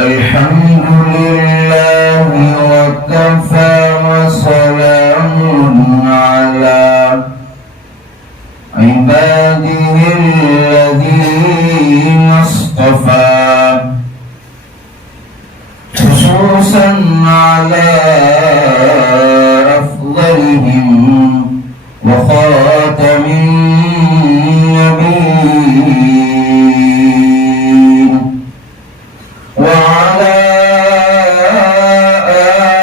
الحمد لله وكفى وسلام على عباده الذين اصطفى خصوصا على أفضلهم وخاتم النبيين وعلى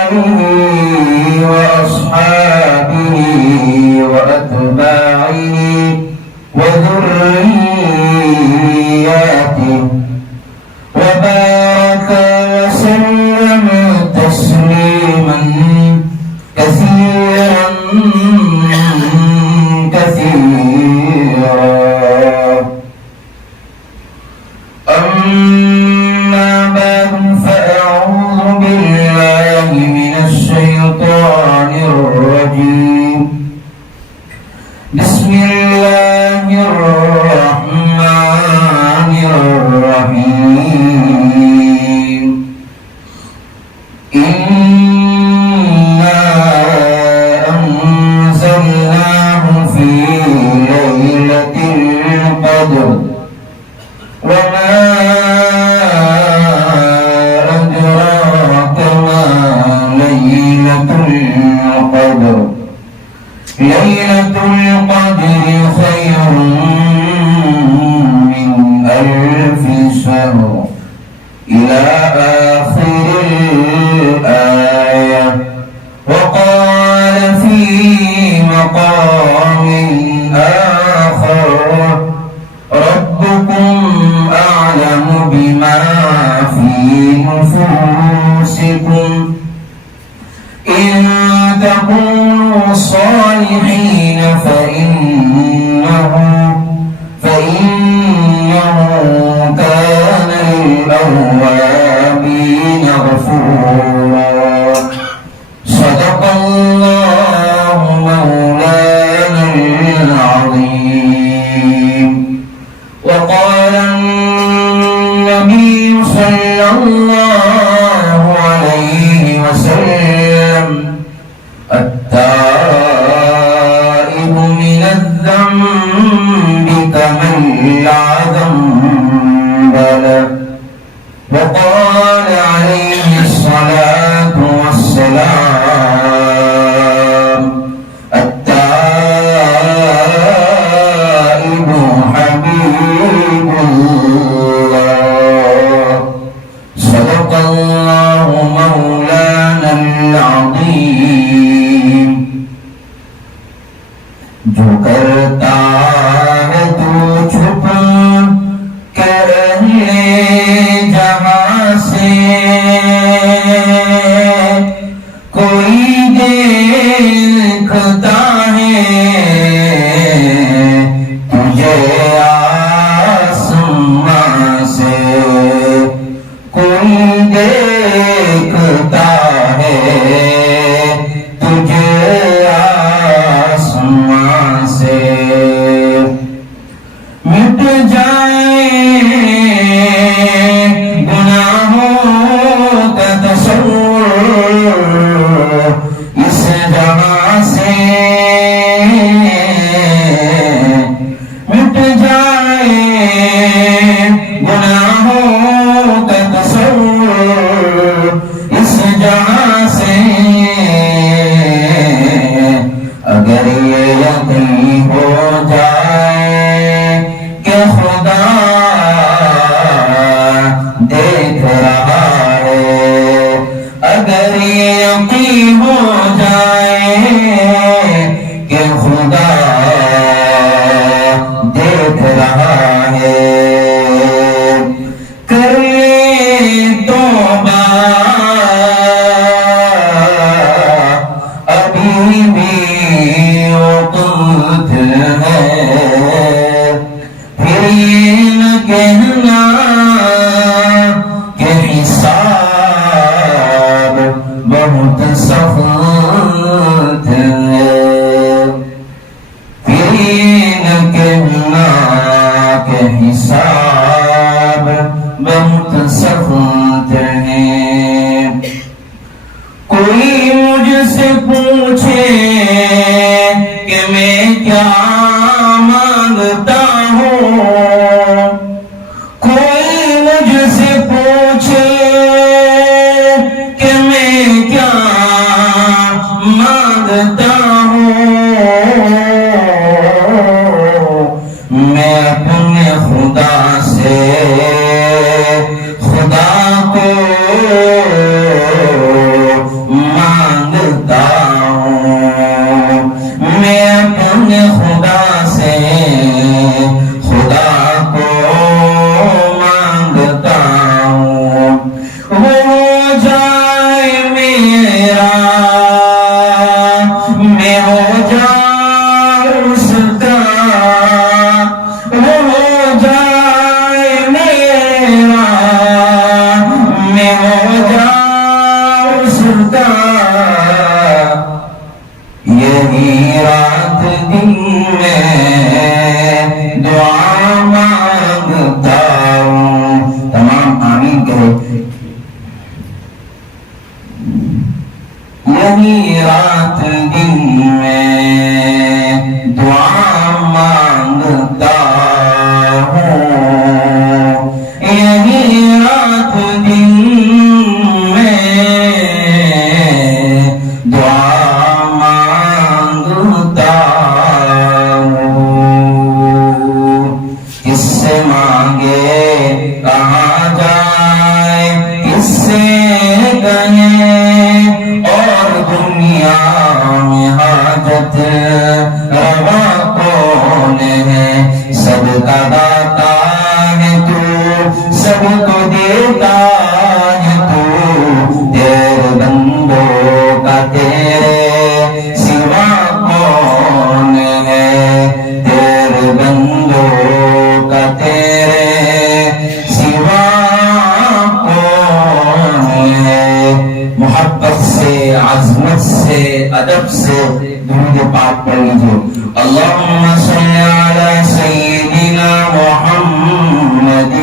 آله وأصحابه وأتباعه وذرياته وبارك وسلم تسليما كثيرا كثيرا. أما بعد فأعوذ بالله من الشيطان الرجيم. بسم الله الرحمن الرحيم. إنا أنزلناه في ليلة القدر وما أدراك ما ليلة القدر. ليلة القدر خير من 1000 شهر إلى آخر الآية. وقال في مقام آخر ربكم أعلم بما في نفوسكم إن تكونوا صالحين فإنه كان للأوابين غفورا. صدق الله مولانا العظيم. وقال النبي صلى الله عليه وسلم التائب من الذنب كمن لا ذنب له. وقال عليه الصلاة والسلام التائب حبيب الله. صدق الله مولانا العظيم. جو کرتا ہے تو چھپ کر لے جہاں سے کوئی دیکھتا ہے تجھے آسمان سے. کوئی دیکھتا ہے تجھے آسمان سے. مٹ جائے گناہوں کا تصور اس جہاں سے. مٹ جائے گناہوں کا تصور اس جہاں سے. اگر یہ یقین ہو جائے کہ خدا دیکھ رہا ہے. اگر یہ یقین ہو جائے کہ خدا دیکھ رہا ہے. کر لے توبہ ابھی بھی وقت ہے. پھر یہ نہ کہنا کہ حساب بہت سخت ہے. پھر یہ نہ کہنا کہ حساب بہت سخت ہے. سے خدا کو مانگتا ہوں، میں اپنے خدا سے خدا کو مانگتا ہوں، ہو جائے میرا میں ہو جاؤں اس کا، ہو جائے میرا میں ہو جاؤں اس کا، یہی رات دن میں دعا مانگتا ہوں۔ تمام آمین کرو۔ یہی رات دن میں دعا مانگتا ہوں، یہی رات دن میں دعا مانگتا ہوں۔ کس سے مانگے کہاں جائے، کس سے کہیں اور دنیا میں حاجت روا کون ہے، سب کا داتا ہے تو، سب کو دیتا ہے تو، تیرے بندوں کا تیرے سوا کون ہے، تیرے بندوں کا تیرے سوا کون ہے۔ محبت سے، عظمت سے، ادب سے درود پاک پڑھ لیجیے۔ اللہم صلی علی سیدنا محمد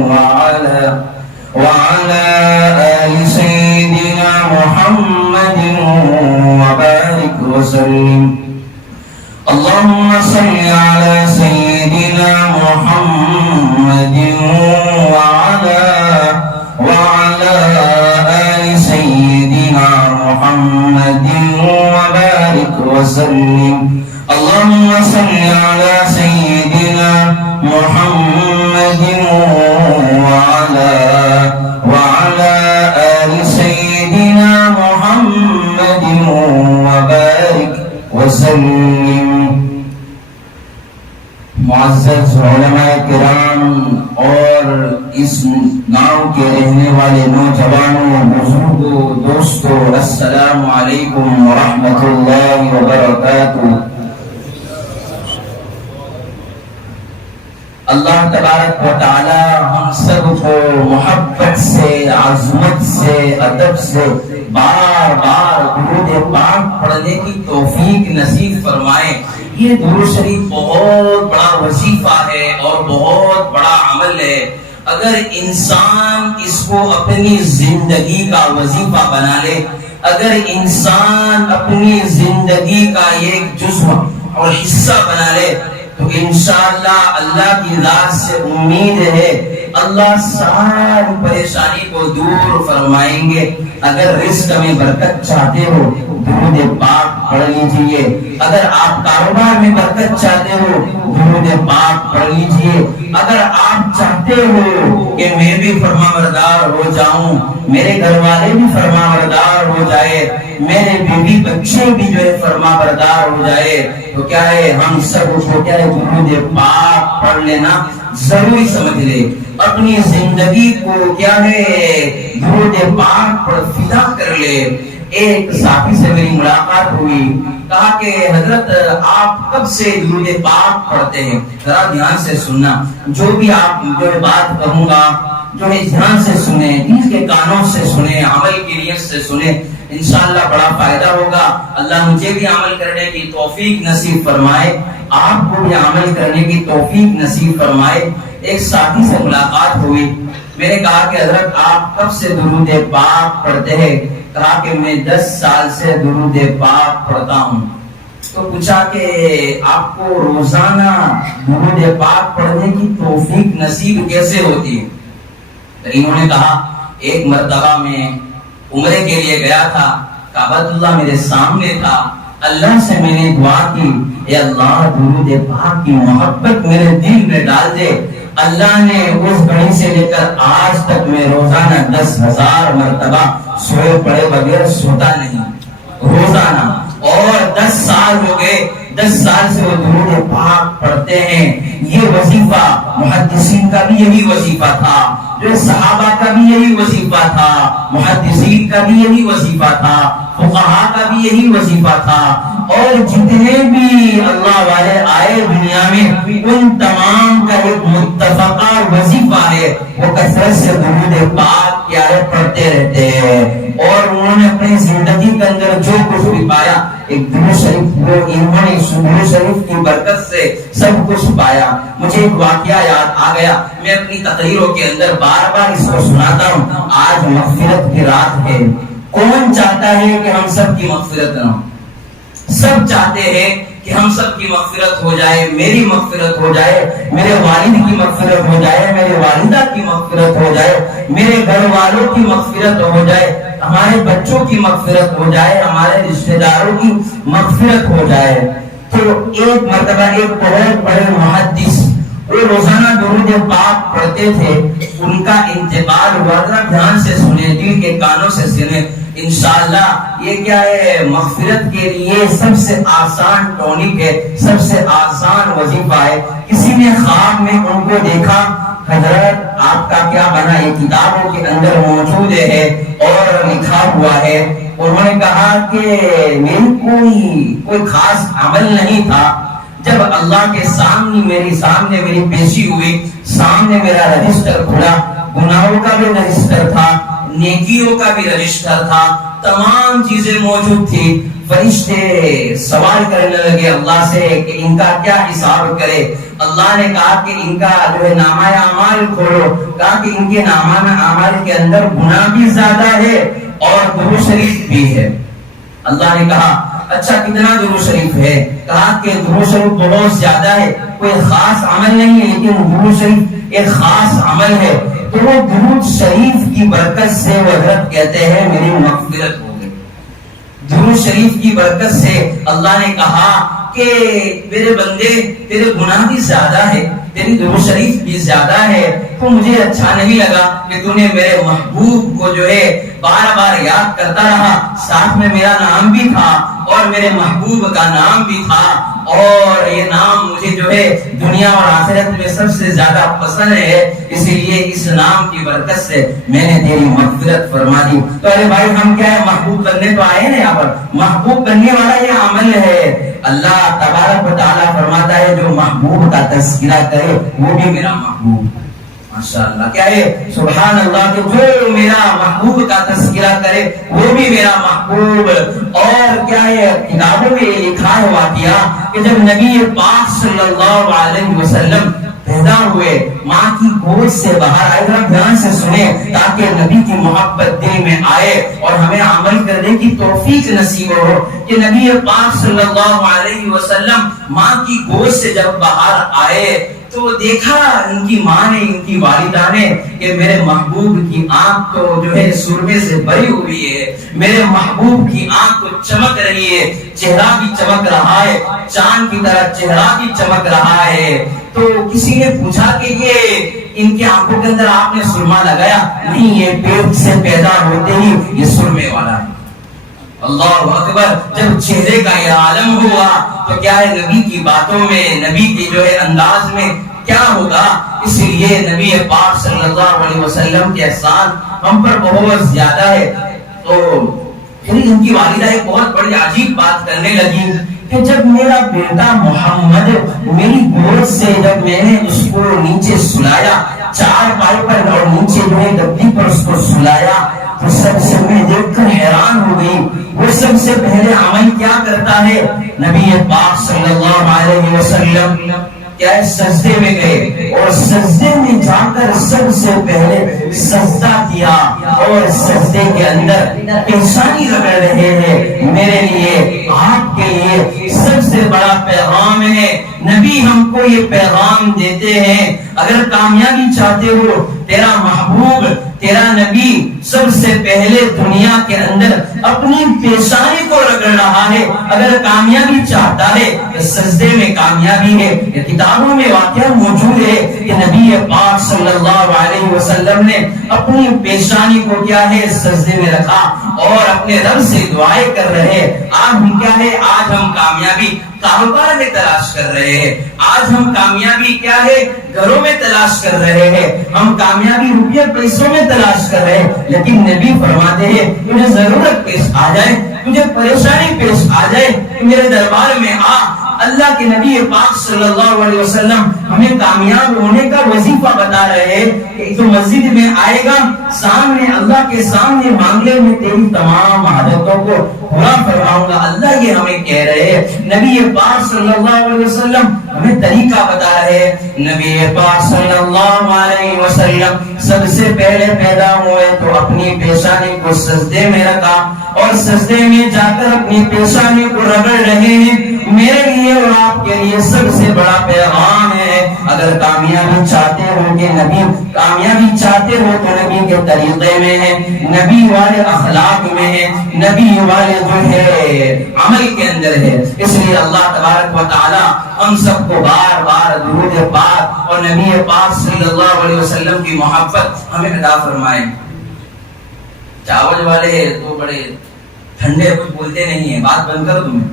وعلی آل سیدنا محمد وبارک وسلم۔ اللہم صلی علی سیدنا محمد وعلی آل سیدنا محمد وبارک وسلم۔ اللہم صلی علی سیدنا محمد وعلی آل سیدنا محمد وبارک وسلم۔ معزز علماء کرام اور اس گاؤں کے رہنے والے نوجوانوں، بزرگوں، دوستوں، السلام علیکم ورحمۃ اللہ وبرکاتہ۔ اللہ تبارک و تعالی ہم سب کو محبت سے، عظمت سے، ادب سے بار بار درود پاک پڑھنے کی توفیق نصیب فرمائے۔ یہ درود شریف بہت بڑا وظیفہ ہے اور بہت بڑا عمل ہے۔ اگر انسان اس کو اپنی زندگی کا وظیفہ بنا لے، اگر انسان اپنی زندگی کا ایک جزو اور حصہ بنا لے، تو انشاءاللہ اللہ کی ذات سے امید ہے اللہ ساری پریشانی کو دور فرمائیں گے۔ اگر رزق میں برکت چاہتے ہو درود پاک پڑھ لیجئے، اگر آپ کاروبار میں برکت چاہتے ہو درود پاک پڑھ لیجئے، اگر آپ چاہتے ہو کہ میں بھی فرما بردار ہو جاؤں، میرے گھر والے بھی فرما بردار ہو جائے، میرے بیوی بچے بھی جو ہے فرما بردار ہو جائے، تو کیا ہے ہم سب کو کیا ہے درود پاک پڑھ لینا ضروری سمجھ لے۔ اپنی زندگی کو کیا ہے درود پاک پر فدا کر لے۔ ایک ساتھی سے میری ملاقات ہوئی، کہا کہ حضرت آپ کب سے درود پاک پڑھتے ہیں؟ ذرا دھیان سے سننا، جو بھی آپ جو بات کہوں گا جو ہے دھیان سے سنیں، دل کے کانوں سے سنیں، عمل کی نیت سے سنیں، انشاءاللہ بڑا فائدہ ہوگا۔ اللہ مجھے بھی عمل کرنے کی توفیق نصیب فرمائے، آپ کو بھی عمل کرنے کی توفیق نصیب فرمائے۔ ایک ساتھی سے ملاقات ہوئی، میں نے کہا کہ حضرت آپ کب سے درود پاک پڑھتے ہیں؟ کہا کہ میں 10 سال سے درود پاک پڑھتا ہوں۔ تو پوچھا کہ آپ کو روزانہ درود پاک پڑھنے کی توفیق نصیب کیسے ہوتی ہے؟ تو انہوں نے کہا ایک مرتبہ میں عمرے کے لیے گیا تھا، کعبۃ اللہ میرے سامنے تھا، اللہ سے میں نے دعا کی، اے اللہ درود پاک کی محبت میرے دل میں ڈال دے، اللہ نے اس گھڑی سے لے کر آج تک میں روزانہ 10,000 مرتبہ سوئے پڑے بغیر سوتا نہیں روزانہ، اور 10 سال ہو گئے، 10 سال سے وہ درود پاک پڑھتے ہیں۔ یہ وظیفہ محدثین کا بھی یہی وظیفہ تھا، جو صحابہ کا بھی یہی وظیفہ تھا، محدثین کا بھی یہی وظیفہ تھا، فقہاء کا بھی یہی وظیفہ تھا، اور جتنے بھی اللہ والے آئے دنیا میں ان تمام کا ایک متفقہ وظیفہ ہے، وہ کثرت سے درود پاک کیا ہے پڑھتے رہتے ہیں۔ اور انہوں نے اپنی زندگی کے اندر جو کچھ بھی پایا، ایک درود شریف، وہ انہوں نے درود شریف کی برکت سے سب کچھ پایا۔ مجھے ایک واقعہ یاد آ گیا، میں اپنی تقریروں کے اندر بار بار اس کو سناتا ہوں۔ آج مغفرت کی رات ہے، کون چاہتا ہے کہ ہم سب کی مغفرت نہ ہو؟ سب چاہتے ہیں کہ ہم سب کی مغفرت ہو جائے، میری مغفرت ہو جائے، میرے والد کی مغفرت ہو جائے، میرے والدہ کی مغفرت ہو جائے، میرے گھر والوں کی مغفرت ہو جائے، ہمارے بچوں کی مغفرت ہو جائے، ہمارے رشتہ داروں کی مغفرت ہو جائے۔ تو ایک مرتبہ ایک بہت بڑے محدث، وہ روزانہ درود پاک پڑھتے تھے، ان کا انتقال ہوا۔ ذرا دھیان سے سنیں، دل کے کانوں سے سنیں، انشاءاللہ یہ کیا ہے، مغفرت کے لیے سب سے آسان ٹونک ہے، سب سے آسان وظیفہ ہے۔ کسی نے خواب میں ان کو دیکھا، حضرت آپ کا کیا بنا؟ یہ کتابوں کے اندر موجود ہے اور لکھا ہوا ہے۔ انہوں نے کہا کہ میری کوئی خاص عمل نہیں تھا، جب اللہ کے سامنے میری پیشی ہوئی، سامنے میرا رجسٹر کھلا، گناہوں کا بھی رجسٹر تھا، نیکیوں کا بھی رجسٹر تھا، تمام چیزیں موجود تھی۔ فرشتے سوال کرنے لگے اللہ سے کہ ان کا کیا حساب کرے۔ اللہ نے کہا کہ ان کا جو ہے نامہ اعمال کھولو، کہا کہ ان کے نامہ اعمال کے اندر گناہ بھی زیادہ ہے اور درود شریف بھی ہے۔ اللہ نے کہا اچھا کتنا درود شریف ہے؟ کہا کہ درود شریف بہت زیادہ ہے، کوئی خاص عمل نہیں ہے، لیکن درود شریف ایک خاص عمل ہے۔ تو وہ درود شریف کی برکت سے وہ حضرت کہتے ہیں میری مغفرت ہو گئی۔ درود شریف کی برکت سے اللہ نے کہا کہ میرے بندے تیرے گناہ بھی زیادہ ہے، تیری درود شریف بھی زیادہ ہے، تو مجھے اچھا نہیں لگا کہ تو نے میرے محبوب کو جو ہے بار بار یاد کرتا رہا، ساتھ میں میرا نام بھی تھا اور میرے محبوب کا نام بھی تھا، اور یہ نام مجھے جو ہے دنیا اور آخرت میں سب سے زیادہ پسند ہے، اسی لیے اس نام کی برکت سے میں نے تیری مغفرت فرما دی۔ تو ارے بھائی ہم کیا ہے، محبوب کرنے تو آئے نا یہاں پر، محبوب کرنے والا یہ عمل ہے۔ اللہ تبارک و تعالیٰ فرماتا ہے جو محبوب کا تذکرہ کرے وہ بھی میرا محبوب۔ ماشاءاللہ کیا ہے، سبحان اللہ، کہ جو میرا محبوب کا تذکرہ کرے وہ بھی میرا محبوب۔ اور کیا ہے، کتابوں میں یہ لکھا ہے واقعہ کہ جب نبی پاک صلی اللہ علیہ وسلم پیدا ہوئے، ماں کی گود سے باہر آئے، ذرا دھیان سے سنیں تاکہ نبی کی محبت دل میں آئے اور ہمیں عمل کرنے کی توفیق نصیب ہو، کہ نبی پاک صلی اللہ علیہ وسلم ماں کی گود سے جب باہر آئے تو دیکھا ان کی ماں نے، ان کی والدہ نے کہ میرے محبوب کی آنکھ تو جو ہے سرمے سے بھری ہوئی ہے، میرے محبوب کی آنکھ تو چمک رہی ہے، چہرہ بھی چمک رہا ہے، چاند کی طرح چہرہ بھی چمک رہا ہے۔ تو کسی نے پوچھا کہ یہ ان کی آنکھوں کے اندر آپ نے سرما لگایا؟ نہیں، یہ پیٹ سے پیدا ہوتے ہی یہ سرمے والا ہے۔ اللہ اکبر، جب چہرے کا یہ عالم ہوا تو کیا ہے، نبی کی باتوں میں، نبی کی جو ہے انداز میں کیا ہوگا۔ اس لیے نبی پاک صلی اللہ علیہ وسلم کے احسان ہم پر بہت زیادہ ہے۔ تو پھر ان کی والدہ ایک بہت بڑی عجیب بات کرنے لگی کہ جب میرا بیٹا محمد میری گود سے، جب میں نے اس کو نیچے سلایا چار پائی پر اور نیچے جو ہے گدی پر اس کو سلایا، تو سب سے میں دیکھ کر حیران ہو گئی، وہ سب سے پہلے عمل کیا کرتا ہے، نبی پاک صلی اللہ علیہ وسلم کیا ہے سجدے میں گئے اور سجدے میں جا کر سب سے پہلے سجدہ کیا، اور سجدے کے اندر انسانی رگڑ رہے ہیں۔ میرے لیے، آپ کے لیے سب سے بڑا پیغام ہے، نبی ہم کو یہ پیغام دیتے ہیں، اگر کامیابی چاہتے ہو، تیرا محبوب تیرا نبی سب سے پہلے دنیا کے اندر اپنی پیشانی کو رگڑ رہا ہے. اگر کامیابی چاہتا ہے تو سجدے میں کامیابی ہے. یہ کتابوں میں واقعہ موجود ہے کہ نبی پاک صلی اللہ علیہ وسلم نے اپنی پیشانی کو کیا ہے سجدے میں رکھا اور اپنے رب سے دعائیں کر رہے. آج بھی کیا ہے, آج ہم کامیابی کاروبار میں تلاش کر رہے ہیں. آج ہم کامیابی کیا ہے گھروں میں تلاش کر رہے ہیں. ہم کامیابی روپیہ پیسوں میں تلاش کر رہے ہیں. لیکن نبی فرماتے ہیں تجھے ضرورت پیش آ جائے, تجھے پریشانی پیش آ جائے, میرے دربار میں آ. اللہ کے نبی پاک صلی اللہ علیہ وسلم ہمیں کامیاب ہونے کا وظیفہ بتا رہے ہیں کہ تو مسجد میں آئے گا, سامنے اللہ کے سامنے مانگے میں تیری تمام حاجتوں کو پورا فرماؤں گا. اللہ یہ ہمیں کہہ رہے ہیں. نبی پاک صلی اللہ علیہ وسلم ہمیں طریقہ بتا رہے ہیں. نبی پاک صلی اللہ علیہ وسلم سب سے پہلے پیدا ہوئے تو اپنی پیشانی کو سجدے میں رکھا اور سجدے میں جا کر اپنی پیشانی کو رگڑ رہے ہیں. میرے لیے اور آپ کے لیے سب سے بڑا پیغام ہے, اگر کامیابی چاہتے ہو کہ نبی کامیابی چاہتے ہو تو نبی کے طریقے میں ہے, نبی والے اخلاق میں ہے, نبی والے جو ہے عمل کے اندر ہے. اس لیے اللہ تبارک و تعالی ہم سب کو بار بار درود پاک اور نبی پاک صلی اللہ علیہ وسلم کی محبت ہمیں عطا فرمائے. چاول والے تو بڑے ٹھنڈے کچھ بولتے نہیں ہیں, بات بند کرو تمہیں.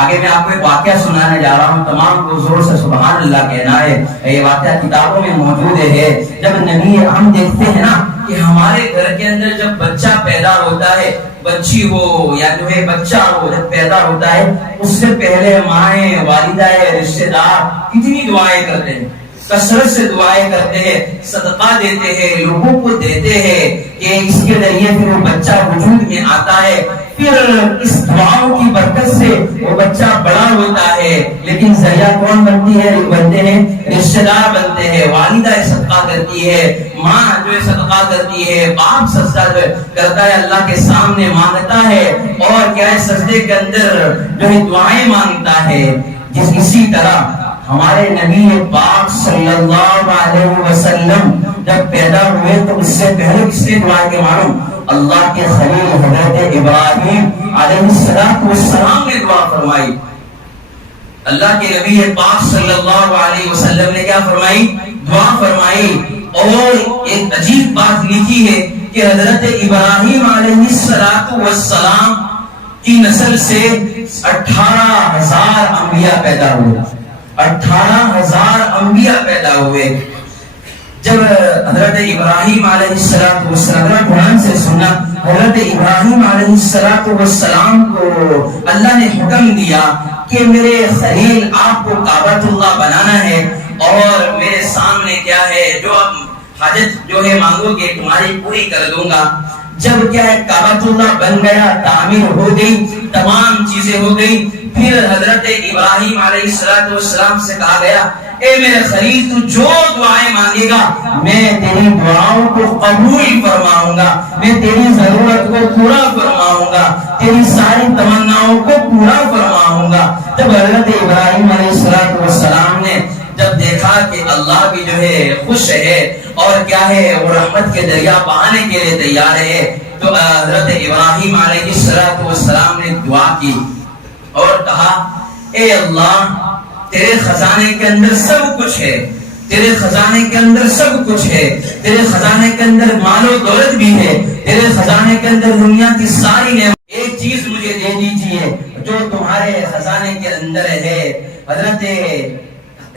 آگے میں آپ کو ایک واقعہ سنانے جا رہا ہوں, تمام کو زور سے سبحان اللہ کہنا ہے. یہ واقعہ کتابوں میں موجود ہے. جب نبی ہم دیکھتے ہیں نا کہ ہمارے گھر کے اندر جب بچہ پیدا ہوتا ہے, بچی ہو یا جو ہے بچہ ہو, جب پیدا ہوتا ہے اس سے پہلے مائیں, والدہ, رشتہ دار کتنی دعائیں کرتے ہیں, کثرت سے دعائیں کرتے ہیں, صدقہ دیتے ہیں, لوگوں کو دیتے ہیں کہ اس کے ذریعے پھر وہ بچہ وجود میں آتا ہے. پھر اس دعاؤں کی برکت سے وہ بچہ بڑا ہوتا ہے. لیکن ذریعہ کون بنتی ہے, بنتے ہیں رشتہ دار بنتے ہیں, والدہ صدقہ کرتی ہے, ماں جو ہے صدقہ کرتی ہے, باپ سجدہ کرتا ہے, اللہ کے سامنے مانگتا ہے اور کیا ہے سجدے کے اندر جو ہے دعائیں مانگتا ہے. اسی طرح ہمارے نبی پاک صلی اللہ علیہ وسلم جب پیدا ہوئے تو اس سے پہلے کس نے دعا کے معلوم, اللہ کے خلیل حضرت ابراہیم علیہ السلام نے دعا فرمائی. اللہ کے نبی پاک صلی اللہ علیہ وسلم نے کیا فرمائی, دعا فرمائی. اور ایک عجیب بات لکھی ہے کہ حضرت ابراہیم علیہ السلام کی نسل سے 18,000 انبیاء پیدا ہوئے. 18,000 انبیاء پیدا ہوئے. جب حضرت ابراہیم علیہ السلام قرآن سے سنا, حضرت ابراہیم علیہ السلام کو اللہ نے حکم دیا کہ میرے خلیل آپ کو کعبۃ اللہ بنانا ہے اور میرے سامنے کیا ہے جو اب حاجت جو ہے مانگو گے تمہاری پوری کر دوں گا. جب کیا ہے کعبۃ اللہ بن گیا, تعمیر ہو گئی, تمام چیزیں ہو گئی, پھر حضرت ابراہیم علیہ السلام سے کہا گیا اے میرے خلیل تو جو دعائیں مانگے گا میں تیری دعاؤں کو قبول فرماؤں گا, میں تیری ضرورت کو پورا فرماؤں گا, تیری ساری تمناؤں کو پورا فرماؤں گا. جب حضرت ابراہیم علیہ السلام نے جب دیکھا کہ اللہ بھی جو ہے خوش ہے اور کیا ہے وہ رحمت کے دریا بہانے کے لیے تیار ہے, تو حضرت ابراہیم علیہ السلام نے دعا کی اور کہا اے اللہ تیرے خزانے کے اندر سب کچھ ہے, تیرے خزانے کے اندر سب کچھ ہے, تیرے خزانے کے اندر مال و دولت بھی ہے, تیرے خزانے کے اندر دنیا کی ساری نعمت, ایک چیز مجھے دے دیجئے جو تمہارے خزانے کے اندر ہے. حضرت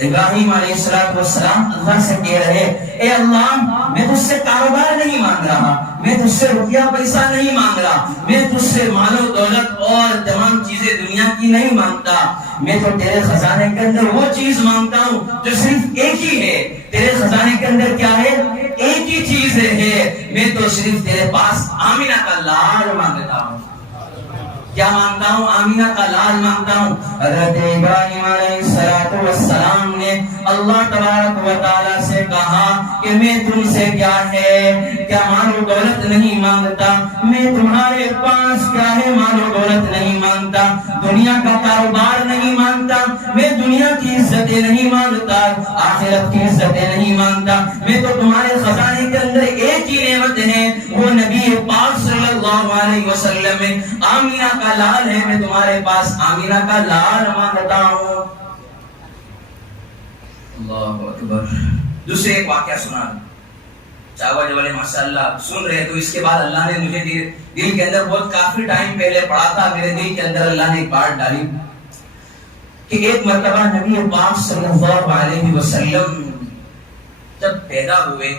ابراہیم علیہ السلام اللہ سے کہہ رہے اے اللہ میں تجھ سے کاروبار نہیں مانگ رہا, میں تجھ سے روپیہ پیسہ نہیں مانگ رہا, میں تجھ سے مال و دولت اور تمام چیزیں دنیا کی نہیں مانگتا, میں تو تیرے خزانے کے اندر وہ چیز مانگتا ہوں جو صرف ایک ہی ہے. تیرے خزانے کے اندر کیا ہے, ایک ہی چیز ہے, میں تو صرف تیرے پاس آمینہ کا لال مانگتا ہوں. کیا مانگتا ہوں, آمینہ کا لال مانگتا ہوں. حضرت ابراہیم علیہ السلام نے اللہ تبارک و تعالیٰ سے کہا کہ میں تم سے کیا ہے, کیا مال و دولت نہیں مانگتا, میں تمہارے پاس کیا ہے مال و دولت نہیں مانگتا, دنیا کا کاروبار نہیں مانگتا, میں دنیا کی عزتیں نہیں مانگتا, آخرت کی عزتیں نہیں مانگتا, میں تو کیا لال ہے، میں تمہارے پاس آمینہ کا لال مانگتا ہوں۔ اللہ اکبر۔ دوسرے ایک واقعہ سنا، چاول والے ماشاءاللہ سن رہے، تو اس کے بعد اللہ نے مجھے دل کے اندر بہت کافی ٹائم پہلے پڑھا تھا، میرے دل کے اندر اللہ نے ایک بات ڈالی کہ ایک مرتبہ نبی پاک صلی اللہ علیہ وسلم جب پیدا ہوئے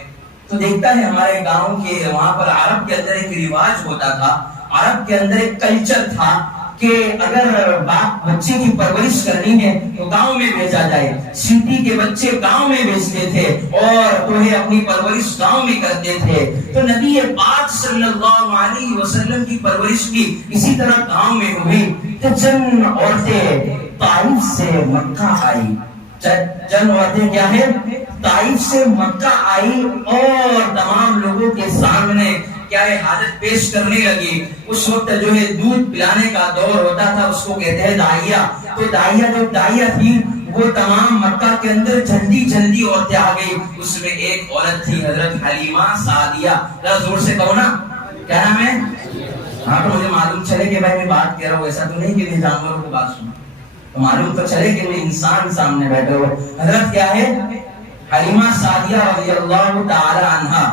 تو دیکھتا ہے ہمارے گاؤں کے وہاں پر عرب کے اندر ایک رواج ہوتا تھا، عرب کے اندر ایک کلچر تھا کہ اگر باپ بچے کی پرورش کرنی ہے تو گاؤں میں بھیجا جائے، سٹی کے بچے گاؤں میں بھیجتے تھے اور تو اپنی پرورش گاؤں میں کرتے تھے۔ تو نبی پاک صلی اللہ علیہ وسلم کی پرورش بھی اسی طرح گاؤں میں ہوئی۔ تو چند عورتیں طائف سے مکہ آئی، چند عورتیں کیا ہے، طائف سے مکہ آئی اور تمام لوگوں کے سامنے کیا ہے حاجت پیش کرنے لگی۔ اس وقت جو ہے دودھ پلانے کا دور ہوتا تھا، اس کو کہتے ہیں دائیا۔ تو دائیا جو دائیا تھی وہ تمام مکہ کے اندر جلدی عورتیں آ گئی۔ اس میں ایک عورت تھی حضرت حلیمہ سعدیہ، ذرا زور سے کہو نا کیا نام ہے؟ ہاں تو مجھے معلوم چلے کہ بھائی میں بات کہہ رہا ہوں، ایسا تو نہیں کہ جانوروں کو بات سنا، تو معلوم تو چلے کہ میں انسان سامنے بیٹھے ہو۔ حضرت کیا ہے حلیمہ سعدیہ رضی اللہ تعالی عنہا،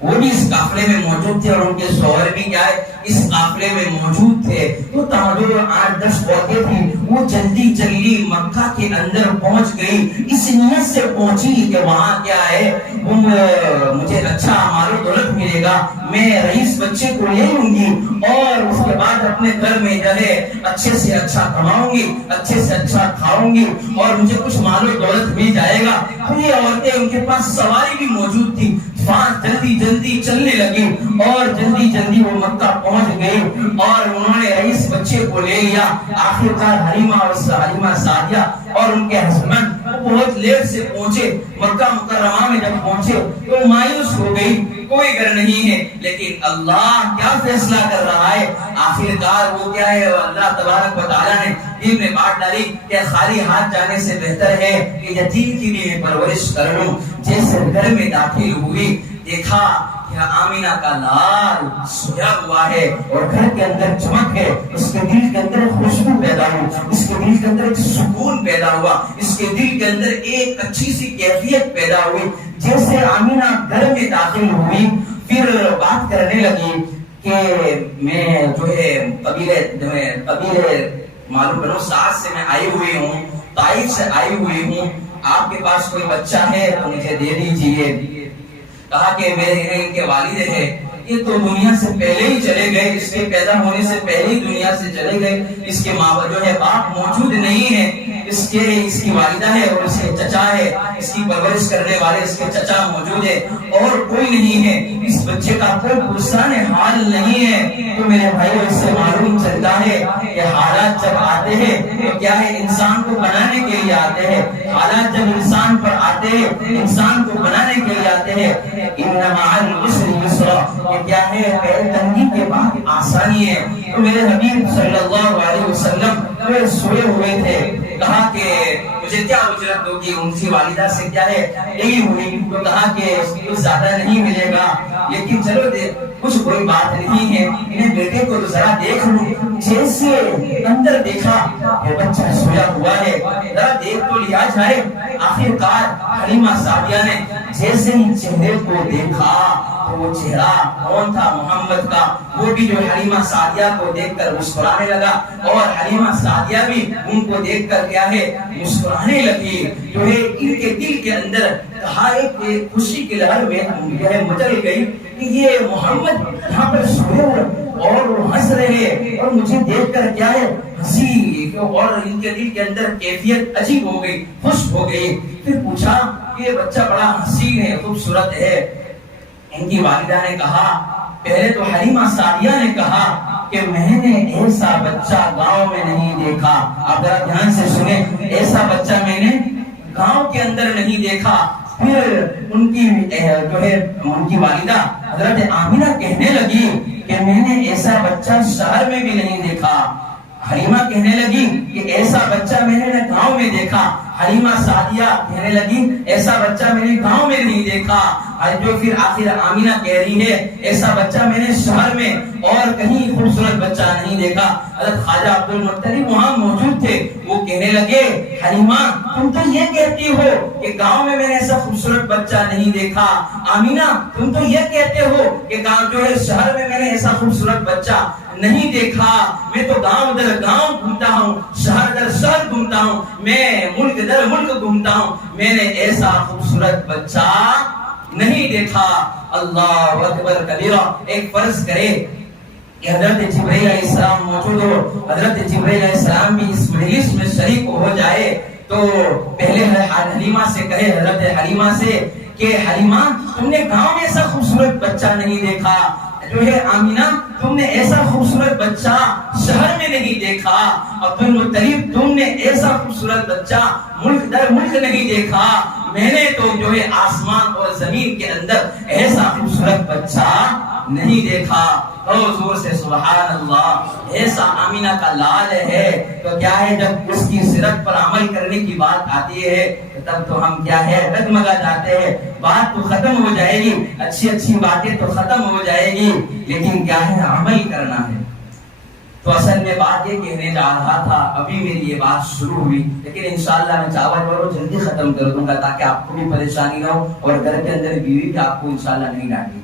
وہ بھی اس قافلے میں موجود تھے اور ان کے شوہر بھی کیا ہے اس قافلے میں موجود تھے۔ تو جو 8-10 عورتیں تھیں وہ جلدی مکہ کے اندر پہنچ گئی، اس نیت سے پہنچی کہ وہاں کیا ہے مجھے اچھا مال و دولت ملے گا، میں رئیس بچے کو لے لوں گی اور اس کے بعد اپنے گھر میں جو ہے اچھے سے اچھا کماؤں گی، اچھے سے اچھا کھاؤں گی اور مجھے کچھ مال و دولت مل جائے گا۔ تو یہ عورتیں ان کے پاس سواری بھی موجود تھی، جلدی چلنے لگی اور جلدی وہ مکہ پہنچ گئی اور انہوں نے رئیس بچے کو لے لیا۔ آخرکار حلیمہ سعدیہ اور ان کے ہسبینڈ بہت لیٹ سے پہنچے مکہ مکرمہ میں۔ جب پہنچے تو مایوس ہو گئی، کوئی گھر نہیں ہے، لیکن اللہ کیا فیصلہ کر رہا ہے؟ آخرکار وہ کیا ہے اللہ تبارک و تعالیٰ نے دل میں بات ڈالی کہ خالی ہاتھ جانے سے بہتر ہے کہ یتیم کی بھی میں پرورش کر لوں۔ جیسے گھر میں داخل ہوئی دیکھا کہ آمینہ کا لال سویا ہوا ہے اور گھر کے اندر چمک ہے، اس کے دل کے اندر خوشبو پیدا ہوئی، اس کے دل کے اندر ایک سکون پیدا ہوا، اس کے دل کے اندر ایک اچھی سی کیفیت پیدا ہوئی۔ جیسے آمینہ گھر میں داخل ہوئی پھر بات کرنے لگی کہ میں جو ہے قبیلے معلوم بنو سعد سے میں آئی ہوئی ہوں، طائف سے آئی ہوئی ہوں، آپ کے پاس کوئی بچہ ہے تو مجھے دے دیجیے۔ کہا کہ میرے ان کے والد ہیں، یہ تو دنیا سے پہلے ہی چلے گئے، اس کے پیدا ہونے سے پہلے ہی دنیا سے چلے گئے، اس کے ماں جو ہے باپ موجود نہیں ہے، اس کی والدہ ہے اور اس کے چچا ہے، اس کی پرورش کرنے والے اس کے چچا موجود ہے اور کوئی نہیں ہے، اس بچے کا کوئی پرسان حال نہیں ہے۔ تو میرے بھائی اس سے معلوم چلتا ہے کہ حالات جب آتے ہیں تو کیا ہے انسان کو بنانے کے لیے آتے ہیں، حالات جب انسان پر آتے ہیں انسان کو بنانے کے لیے آتے ہیں۔ ان مع العسر یسرا، یہ کیا ہے تنگی کے بعد آسانی ہے۔ تو میرے حبیب صلی اللہ علیہ وسلم وہ سوئے ہوئے تھے، کہا کہ مجھے کیا اجرت ہوگی؟ ان کی والدہ سے کیا ہے یہی ہوئی، تو کہا کہ کچھ زیادہ نہیں ملے گا، لیکن چلو کچھ کوئی بات نہیں ہے، انہیں بیٹے کو تو ذرا دیکھ لوں۔ جیسے اندر دیکھا کہ بچہ سویا ہوا ہے، ذرا دیکھ تو لیا جائے۔ آخرکار حلیمہ سعدیہ نے جیسے ہی چہرے کو دیکھا تو وہ چہرہ کون تھا؟ محمد کا۔ وہ بھی جو حلیمہ سعدیہ کو دیکھ کر مسکرانے لگا اور حلیمہ سعدیہ بھی ان کو دیکھ کر کیا ہے مسکرانے لگی۔ جو ہے ان کے دل کے اندر کہا ایک خوشی کی لہر میں مچل گئی کہ یہ محمد یہاں پر سوئے اور وہ ہنس رہے اور مجھے دیکھ کر کیا ہے ہنسی، اور ان کے دل کے اندر کیفیت عجیب ہو گئی، خوش ہو گئی۔ پھر پوچھا کہ یہ بچہ بڑا حسین ہے، خوبصورت ہے۔ ان کی والدہ نے کہا، پہلے تو حلیمہ سعدیہ نے کہا کہ میں نے ایسا بچہ گاؤں میں نہیں دیکھا۔ آپ ذرا دھیان سے سنیں، ایسا بچہ میں نے گاؤں کے اندر نہیں دیکھا۔ پھر ان کی جو ہے ان کی والدہ حضرت آمینہ کہنے لگی کہ میں نے ایسا بچہ شہر میں بھی نہیں دیکھا۔ حلیمہ کہنے لگی کہ ایسا بچہ میں نے گاؤں میں دیکھا، حلیمہ سعدیہ کہنے لگی ایسا بچہ میں نے گاؤں میں نہیں دیکھا. جو پھر آخر آمینہ کہہ رہی ہے ایسا بچہ میں نے شہر میں اور کہیں خوبصورت بچہ نہیں دیکھا. حضرت خواجہ عبد المطلب وہاں موجود تھے. وہ کہنے لگے حلیمہ تم تو یہ کہتی ہو کہ گاؤں میں نے ایسا خوبصورت بچہ نہیں دیکھا. آمینہ تم تو یہ کہتے ہو کہ گاؤں جو ہے شہر میں نے ایسا خوبصورت بچہ نہیں دیکھا. میں تو گاؤں در گاؤں گھومتا ہوں, شہر در شہر گھومتا ہوں, میں ملک در ملک گھومتا ہوں, میں نے ایسا خوبصورت بچہ نہیں دیکھا. اللہ اکبر کبیرہ. ایک فرض کرے کہ حضرت جبرائیل علیہ السلام موجود ہو, حضرت جبرائیل علیہ السلام بھی اس مجلس میں شریک ہو جائے تو پہلے حلیمہ سے کہے, حضرت حلیمہ سے کہ حلیمہ تم نے گاؤں میں ایسا خوبصورت بچہ نہیں دیکھا, جو ہے آمینہ تم نے ایسا خوبصورت بچہ شہر میں نہیں دیکھا, اور تم مطلب تم نے ایسا خوبصورت بچہ ملک در ملک نہیں دیکھا. میں نے تو جو ہے آسمان اور زمین کے اندر ایسا خوبصورت بچہ نہیں دیکھا. زور سے سبحان اللہ. ایسا آمینہ کا لال ہے تو کیا ہے جب اس کی سیرت پر عمل کرنے کی بات آتی ہے تب تو ہم کیا ہے ڈگمگا جاتے ہیں. بات تو ختم ہو جائے گی, اچھی اچھی باتیں تو ختم ہو جائے گی, لیکن کیا ہے عمل کرنا ہے. تو اصل میں بات یہ کہنے جا رہا تھا, ابھی میری یہ بات شروع ہوئی, لیکن انشاءاللہ میں چاول والوں جلدی ختم کر دوں گا تاکہ آپ کو بھی پریشانی نہ ہو اور گھر کے اندر بیوی بھی آپ کو انشاءاللہ نہیں ڈانٹے.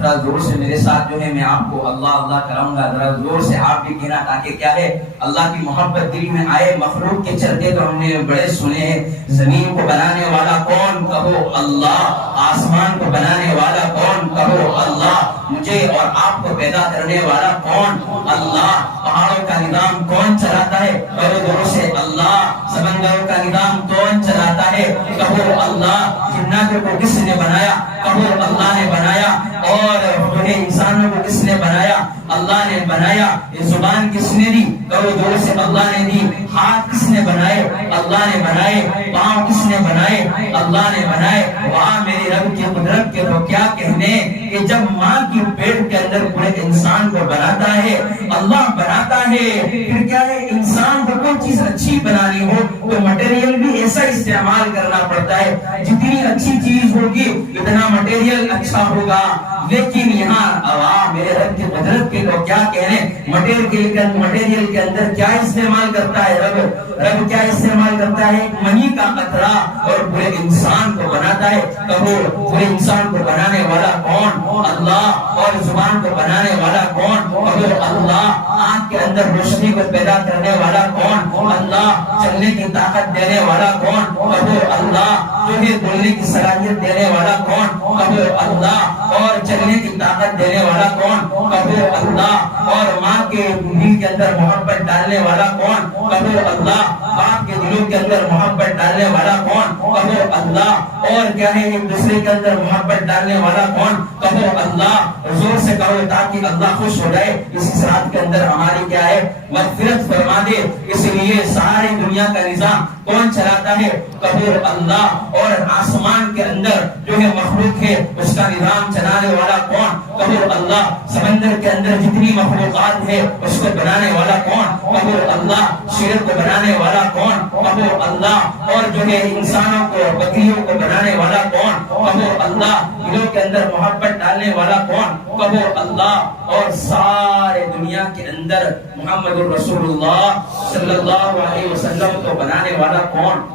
ذرا زور سے میرے ساتھ جو ہے میں آپ کو اللہ اللہ کراؤں گا, ذرا زور سے آپ بھی کہنا تاکہ کیا ہے اللہ کی محبت دل میں آئے. مخلوق کے چرتے تو ہم نے بڑے سنے ہیں, زمین کو بنانے والا کون کہو اللہ, آسمان کو بنانے والا کون کہو اللہ, مجھے اور آپ کو پیدا کرنے والا کون اللہ, پہاڑوں کا نظام کون چلاتا ہے کہو زور سے اللہ, سمندروں کا نظام کون چلاتا ہے کہو اللہ, جناتوں کو کس نے بنایا کہو اللہ نے بنایا, اور جو ہے انسانوں کو کس نے بنایا اللہ نے بنایا. یہ زبان کس نے دی کہو زور سے اللہ نے دی, ہاتھ کس نے بنائے اللہ نے بنائے, پاؤں کس نے بنائے اللہ نے بنائے. واہ میرے رب کی قدرت کے تو کیا کہنے کہ جب ماں کی پیٹ کے اندر پورے انسان کو بناتا ہے اللہ بناتا ہے, پھر کیا ہے انسان کو کوئی چیز اچھی بنانی ہو تو مٹیریل بھی ایسا استعمال کرنا پڑتا ہے, جتنی اچھی چیز ہوگی اتنا مٹیریل اچھا ہوگا. لیکن یہاں میرے رب کی قدرت کے تو کیا کہنے, مٹیریل کے اندر کیا استعمال کرتا ہے رب کیا استعمال کرتا ہے, منی کا قطرہ, اور پورے انسان کو بناتا ہے. کہو پورے انسان کو بنانے والا کون اللہ, اور زبان کو بنانے والا کون کہو اللہ, آنکھ کے اندر روشنی کو پیدا کرنے والا کون اللہ, چلنے کی طاقت دینے والا کون کہو اللہ, جو ہے بولنے کی صلاحیت دینے والا کون کہو اللہ, اور چلنے کی طاقت دینے والا کون کہو اللہ, اور ماں کے دل کے اندر محبت ڈالنے والا کون کہو اللہ, باپ کے دلوں کے اندر محبت ڈالنے والا کون کہو اللہ, اور کیا ہے ایک دوسرے کے اندر محبت ڈالنے والا کون کہو اللہ. زور سے کہو تاکہ اللہ خوش ہو جائے. اس رات کے اندر ہماری کیا ہے مغفرت فرما دے. اس لیے ساری دنیا کا نظام کون چلاتا ہے کہو اللہ, اور آسمان کے اندر جو ہے مخلوق ہے اس کا نظام چلانے والا کون کہو اللہ, سمندر کے اندر جتنی مخلوقات ہے اس کو بنانے والا کون کہو اللہ, شیر کو بنانے والا کون کہو اللہ, اور جو ہے انسانوں کو بکریوں کو بنانے والا کون کہو اللہ, دلوں کے اندر محبت ڈالنے والا کون کہو اللہ, اور سارے دنیا کے اندر محمد رسول اللہ صلی اللہ علیہ وسلم کو بنانے والا کون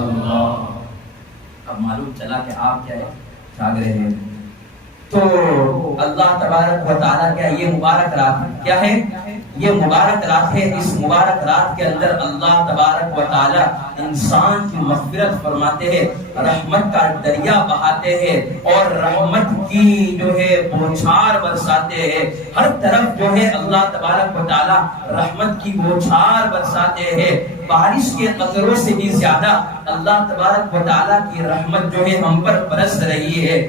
اللہ. اب معلوم چلا کہ آپ کیا ہے جاگ رہے ہیں. تو اللہ تبارک و تعالیٰ کیا یہ مبارک رات کیا ہے, یہ مبارک رات ہے. اس مبارک رات کے اندر اللہ تبارک و تعالیٰ انسان کی مغفرت فرماتے ہیں, رحمت کا دریا بہاتے ہیں, اور رحمت کی جو ہے بوچھار برساتے ہیں. ہر طرف جو ہے اللہ تبارک و تعالیٰ رحمت کی بوچھار برساتے ہیں. بارش کے قطروں سے بھی زیادہ اللہ تبارک و تعالیٰ کی رحمت جو ہے ہم پر برس رہی ہے.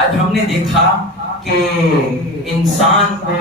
آج ہم نے دیکھا کہ انسان کو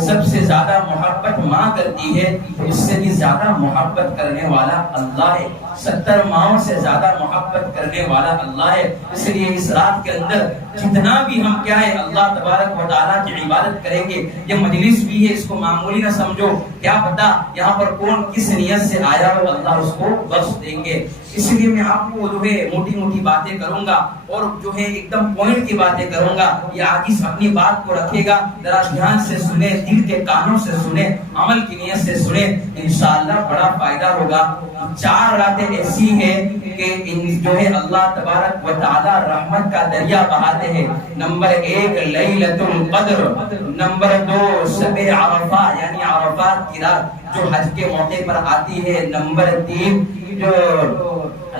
سب سے زیادہ محبت ماں کرتی ہے تو اس سے بھی زیادہ محبت کرنے والا اللہ ہے، 70 ماؤں سے زیادہ محبت کرنے والا اللہ ہے۔ اس لیے اس رات کے اندر جتنا بھی ہم کیا ہے اللہ تبارک و تعالیٰ کی عبادت کریں گے، یہ مجلس بھی ہے، اس کو معمولی نہ سمجھو، کیا پتا یہاں پر کون کس نیت سے آیا ہو، اللہ اس کو بخش دیں گے۔ اس لیے میں آپ کو جو ہے موٹی موٹی باتیں کروں گا اور جو ہے ایک دم پوائنٹ کی باتیں کروں گا۔ یہ عاجز اپنی بات کو رکھے گا، ذرا دھیان سے سنیں، دل کے کانوں سے سنیں، عمل کی نیت سے سنیں، انشاءاللہ بڑا فائدہ ہوگا۔ 4 راتیں ایسی ہیں کہ جو ہے اللہ تبارک و تعالی رحمت کا دریا بہاتے ہیں۔ نمبر 1 لیلۃ القدر، نمبر 2 شب عرفہ یعنی عرفات کی رات جو حج کے موقع پر آتی ہے، نمبر 3 جو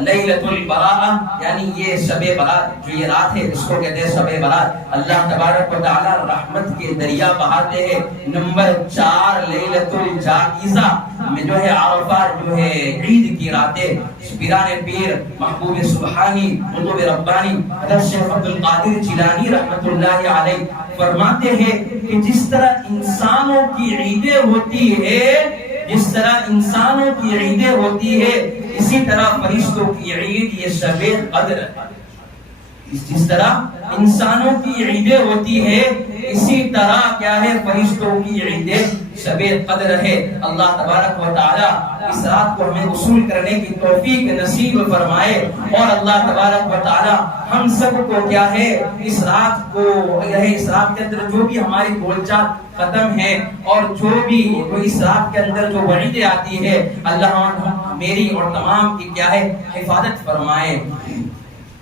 لیلۃ البراءۃ یعنی یہ شب برات جو یہ رات ہے اس کو کہتے ہیں شب برات، اللہ تبارک و تعالی رحمت کے دریا بہاتے ہیں۔ نمبر 4 لیلۃ الجائزہ میں جو ہے عرفہ جو ہے عید کی راتیں، پیران پیر محبوب سبحانی قطب ربانی حضرت شیخ عبد القادر جیلانی رحمت اللہ علیہ فرماتے ہیں کہ جس طرح انسانوں کی عیدیں ہوتی ہے، جس طرح انسانوں کی عیدیں ہوتی ہے، اسی طرح فرشتوں کی عید یہ شب قدر ہے۔ جس طرح انسانوں کی عیدیں ہوتی ہے، اسی طرح کیا ہے فرشتوں کی عیدیں شب قدر ہے۔ اللہ تبارک و تعالی اس رات کو ہمیں وصول کرنے کی توفیق نصیب فرمائے، اور اللہ تبارک و تعالی ہم سب کو کیا ہے اس رات کو اس رات کے اندر جو بھی ہماری بول چال ختم ہے اور جو بھی اس رات کے اندر جو وعیدیں آتی ہے، اللہ میری اور تمام کی کیا ہے حفاظت فرمائے۔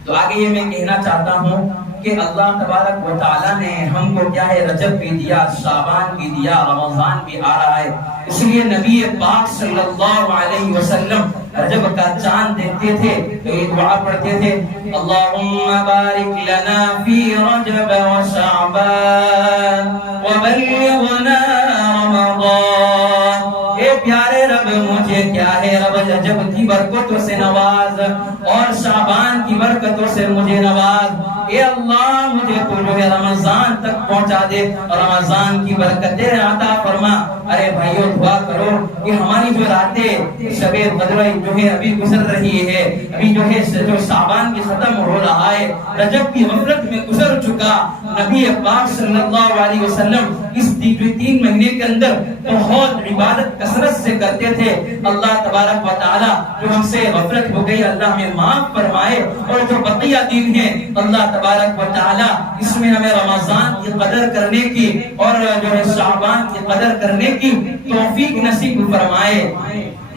تو آگے یہ میں کہنا چاہتا ہوں کہ اللہ تبارک و تعالیٰ نے ہم کو کیا ہے رجب بھی دیا، شعبان بھی دیا، رمضان بھی آ رہا ہے، اس لیے نبی پاک صلی اللہ علیہ وسلم رجب کا چاند دیکھتے تھے تو یہ دعا پڑھتے تھے، اللہم بارک لنا فی رجب و شعبان وبلغنا رمضان۔ اے پیارے رب مجھے کیا ہے رب رجب کی برکتوں سے نواز اور شعبان کی برکتوں سے مجھے نواز، اے اللہ مجھے تو جو ہے رمضان تک پہنچا دے، رمضان کی برکتیں عطا فرما۔ ارے بھائیو دعا کرو کہ ہماری جو راتیں شب قدر جو ہے ابھی گزر رہی ہے، ابھی جو ہے جو شعبان کی ختم ہو رہا ہے، رجب کی غفلت میں گزر چکا، نبی پاک صلی اللہ علیہ وسلم اس 3 مہینے کے اندر بہت عبادت کثرت سے کرتے تھے۔ اللہ تبارک و تعالی جو ہم سے غفلت ہو گئی اللہ ہمیں معاف فرمائے، اور جو بقیہ دن ہیں اللہ تبارک و تعالی اس میں ہمیں رمضان کی قدر کرنے کی اور جو ہے شعبان کی قدر کرنے کی توفیق نصیب فرمائے۔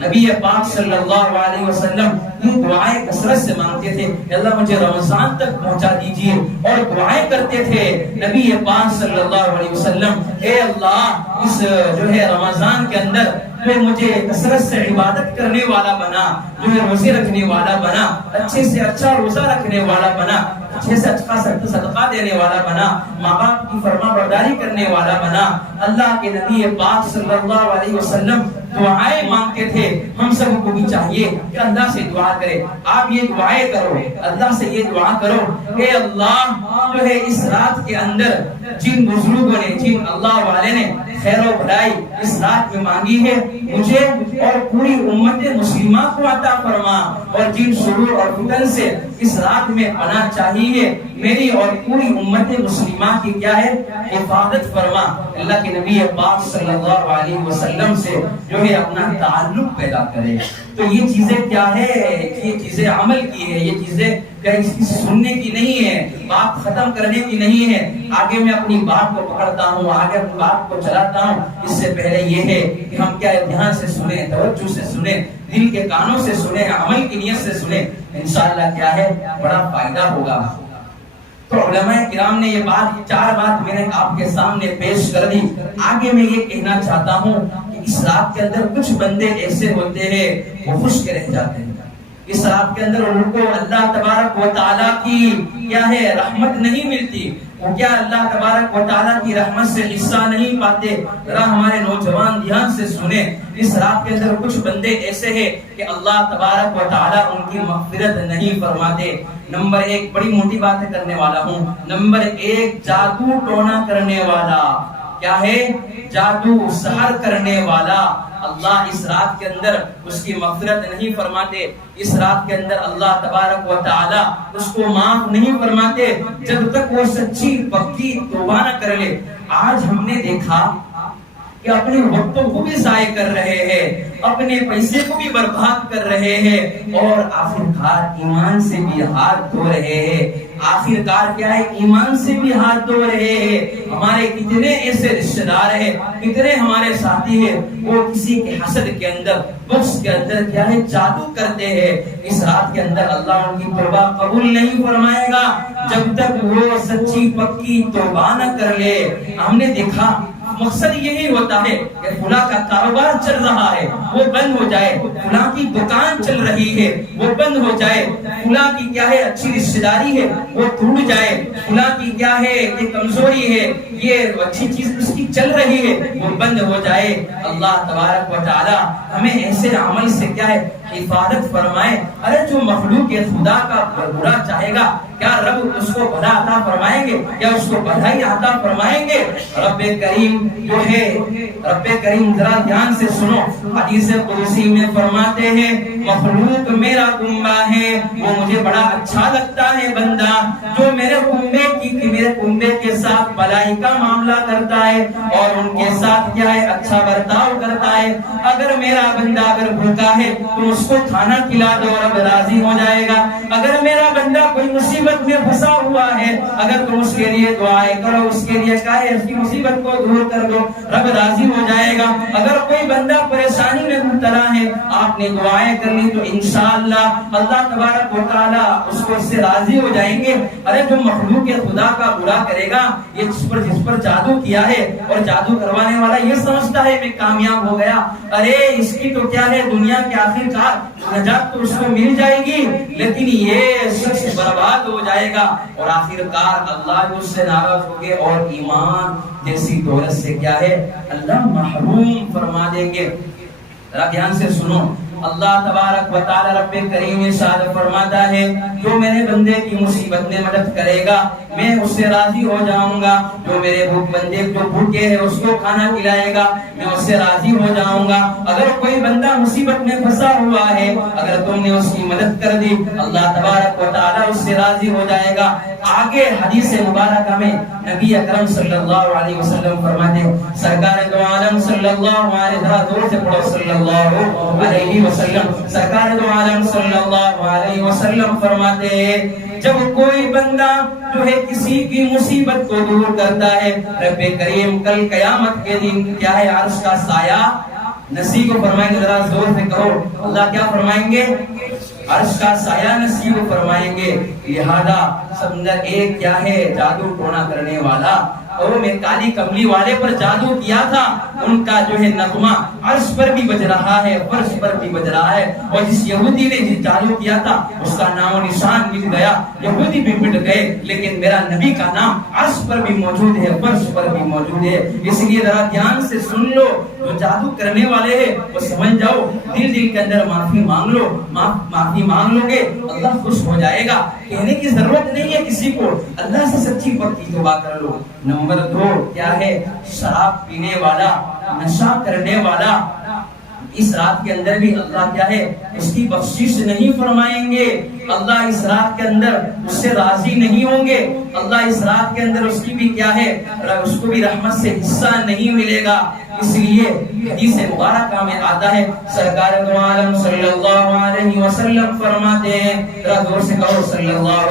نبی پاک صلی اللہ علیہ وسلم یہ دعائیں کثرت سے مانگتے تھے کہ اللہ مجھے رمضان تک پہنچا دیجئے، اور دعائیں کرتے تھے نبی پاک صلی اللہ علیہ وسلم، اے اللہ اس جو ہے رمضان کے اندر تو مجھے کثرت سے عبادت کرنے والا بنا، جو ہے روزے رکھنے والا بنا، اچھے سے اچھا روزہ رکھنے والا بنا، اچھے سے اچھا صدقہ دینے والا بنا، ماں باپ کی فرما برداری کرنے والا بنا۔ اللہ کے نبی پاک صلی اللہ علیہ وسلم دعائیں مانگتے تھے۔ ہم سب کو بھی چاہیے کہ اللہ سے دعا کرے، آپ یہ دعائیں کرو، اللہ سے یہ دعا کرو کہ اللہ جو ہے اس رات کے اندر جن بزرگوں نے جن اللہ والے نے خیر و بھلائی اس رات میں مانگی ہے، مجھے اور پوری امت مسلمہ کو عطا فرما، اور جن شرور اور فتن سے اس رات میں پناہ چاہیے میری اور پوری امت مسلمہ کی کیا ہے حفاظت فرما۔ اللہ کے نبی پاک صلی اللہ علیہ وسلم سے جو ہے اپنا تعلق پیدا کرے۔ تو یہ چیزیں کیا ہے، یہ چیزیں عمل کی ہے، یہ چیزیں سننے کی نہیں ہے، بات ختم کرنے کی نہیں ہے۔ آگے میں اپنی بات کو پکڑتا ہوں، آگے اپنی بات کو چلاتا ہوں، اس سے پہلے یہ ہے کہ ہم کیا دھیان سے سنیں، توجہ سے سنیں، دل کے کانوں سے سنیں، عمل کی نیت سے سنیں، انشاءاللہ کیا ہے بڑا فائدہ ہوگا۔ تو علماء کرام نے یہ بات 4 بات میں نے آپ کے سامنے پیش کر دی۔ آگے میں یہ کہنا چاہتا ہوں کہ اس رات کے اندر کچھ بندے ایسے ہوتے ہیں وہ خشک رہ جاتے ہیں، اس رات کے اندر ان کو اللہ تبارک و تعالیٰ کی کیا ہے رحمت نہیں ملتی، وہ کیا اللہ تبارک و تعالیٰ کی رحمت سے حصہ نہیں پاتے؟ ذرا ہمارے نوجوان دھیان سے سنیں، اس رات کے اندر کچھ بندے ایسے ہیں کہ اللہ تبارک و تعالیٰ ان کی مغفرت نہیں فرماتے۔ نمبر ایک، بڑی موٹی باتیں کرنے والا ہوں، نمبر ایک، جادو ٹونا کرنے والا۔ کیا ہے؟ جادو سحر کرنے والا۔ اللہ اس رات کے اندر اس کی مغفرت نہیں فرماتے، اس رات کے اندر اللہ تبارک و تعالی اس کو معاف نہیں فرماتے جب تک وہ سچی پکی توبہ نہ کر لے۔ آج ہم نے دیکھا کہ اپنے وقتوں کو بھی ضائع کر رہے ہیں، اپنے پیسے کو بھی برباد کر رہے ہیں، اور آخرکار ایمان سے بھی ہاتھ دھو رہے ہیں۔ آخرکار کیا ہے؟ ایمان سے بھی ہاتھ دھو رہے ہیں۔ ہمارے کتنے ایسے رشتہ دار ہیں، کتنے ہمارے ساتھی ہیں، وہ کسی کے حسد کے اندر، بغض کے اندر کیا ہے؟ جادو کرتے ہیں۔ اس رات کے اندر اللہ ان کی توبہ قبول نہیں فرمائے گا جب تک وہ سچی پکی توبہ نہ کر لے۔ ہم نے دیکھا مقصد یہی ہوتا ہے کہ فلاں کا کاروبار چل رہا ہے وہ بند ہو جائے، فلاں کی دکان چل رہی ہے وہ بند ہو جائے، فلاں کی کیا ہے اچھی رشتہ داری ہے وہ ٹوٹ جائے، فلاں کی کیا ہے یہ کمزوری ہے یہ اچھی چیز اس کی چل رہی ہے وہ بند ہو جائے۔ اللہ تبارک و تعالی ہمیں ایسے عمل سے کیا ہے حفاظت فرمائے۔ ارے جو مخلوق خدا کا برا چاہے گا کیا رب اس کو بھلا عطا فرمائیں گے؟ کیا اس کو بھلائی عطا فرمائیں گے؟ رب کریم جو ہے، رب کریم ذرا دھیان سے سنو، حدیث قدسی میں فرماتے ہیں مخلوق میرا کنبہ ہے، وہ مجھے بڑا اچھا لگتا ہے بندہ جو میرے کنبے کے ساتھ بھلائی کا معاملہ کرتا ہے اور ان کے ساتھ کیا ہے اچھا برتاؤ کرتا ہے۔ اگر میرا بندہ اگر بھوکا ہے تو اس کو کھانا کھلا دو، رب راضی ہو جائے گا۔ اگر میرا بندہ کوئی مصیبت میں پھنسا ہوا ہے، اگر تم اس کے لیے دعائیں کرو، اس کے لیے کہے اس کی مصیبت کو دور کر دو، رب راضی ہو جائے گا۔ اگر کوئی بندہ پریشانی میں مبتلا ہے، آپ نے دعائیں کر لی تو انشاءاللہ اللہ تبارک و تعالی اس کو اس سے راضی ہو جائیں گے۔ ارے جو مخلوق خدا کا برا کرے گا، یہ جس پر جادو کیا ہے اور جادو کروانے والا یہ سمجھتا ہے میں کامیاب ہو گیا، ارے اس کی تو کیا ہے دنیا کے آخر کار نجات تو اس کو مل جائے گی، لیکن یہ شخص برباد ہو جائے گا اور آخر کار اللہ اس سے ناراض ہوگے اور ایمان جیسی دولت سے کیا ہے اللہ محروم فرما دیں گے۔ ذرا دھیان سے سنو، اللہ تبارک و تعالی رب کریم ارشاد فرماتا ہے جو میرے بندے کی مصیبت میں مدد کرے گا میں اس سے راضی ہو جاؤں گا، جو میرے بندے جو بھوکے ہے اس کو کھانا کھلائے گا میں اس سے راضی ہو جاؤں گا۔ اگر کوئی بندہ مصیبت میں پھنسا ہوا ہے، اگر تم نے اس کی مدد کر دی، اللہ تبارک و تعالی اس سے راضی ہو جائے گا۔ آگے حدیث مبارکہ میں نبی اکرم صلی اللہ علیہ وسلم فرماتے ہیں، سرکار دو عالم صلی اللہ علیہ وسلم، سے پڑھو صلی اللہ علیہ وسلم، سرکار دو عالم صلی اللہ علیہ وسلم فرماتے ہیں جب کوئی بندہ جو ہے کسی کی مصیبت کو دور کرتا ہے، رب کریم کل قیامت کے دن کیا ہے عرش کا سایہ نصیب فرمائیں گے۔ ذرا زور سے کہو اللہ کیا فرمائیں گے؟ عرش کا سایہ نصیب فرمائیں گے۔ لہذا سمجھا ایک کیا ہے جادو ٹونا کرنے والا، اور میں کالی کملی والے پر جادو کیا تھا، ان کا جو ہے نغمہ عرش پر بھی بج رہا ہے، فرش پر بھی بج رہا ہے، اور جس یہودی نے جس جادو کیا تھا اس کا نام و نشان مٹ گیا، یہودی بھی مٹ گئے، لیکن میرا نبی کا نام عرش پر بھی موجود ہے، فرش پر بھی موجود ہے۔ اس لیے ذرا دھیان سے سن لو، جو جادو کرنے والے ہیں وہ سمجھ جاؤ، دل کے اندر معافی مانگ لو، معافی مانگ لو گے اللہ خوش ہو جائے گا۔ کہنے کی ضرورت نہیں ہے کسی کو، اللہ سے سچی پکی توبہ کر لو۔ نمبر 2 کیا ہے؟ شراب پینے والا، نشہ کرنے والا، اس رات کے اندر بھی اللہ کیا ہے اس کی بخشش نہیں فرمائیں گے، اللہ اس رات کے اندر اس سے راضی نہیں ہوں گے، اللہ اس رات کے اندر اس کی بھی کیا ہے اس کو بھی رحمت سے حصہ نہیں ملے گا۔ اس لیے حدیث مبارکہ میں آتا ہے سرکار دو عالم صلی اللہ علیہ وسلم فرماتے ہیں، ذرا زور سے کہو صلی اللہ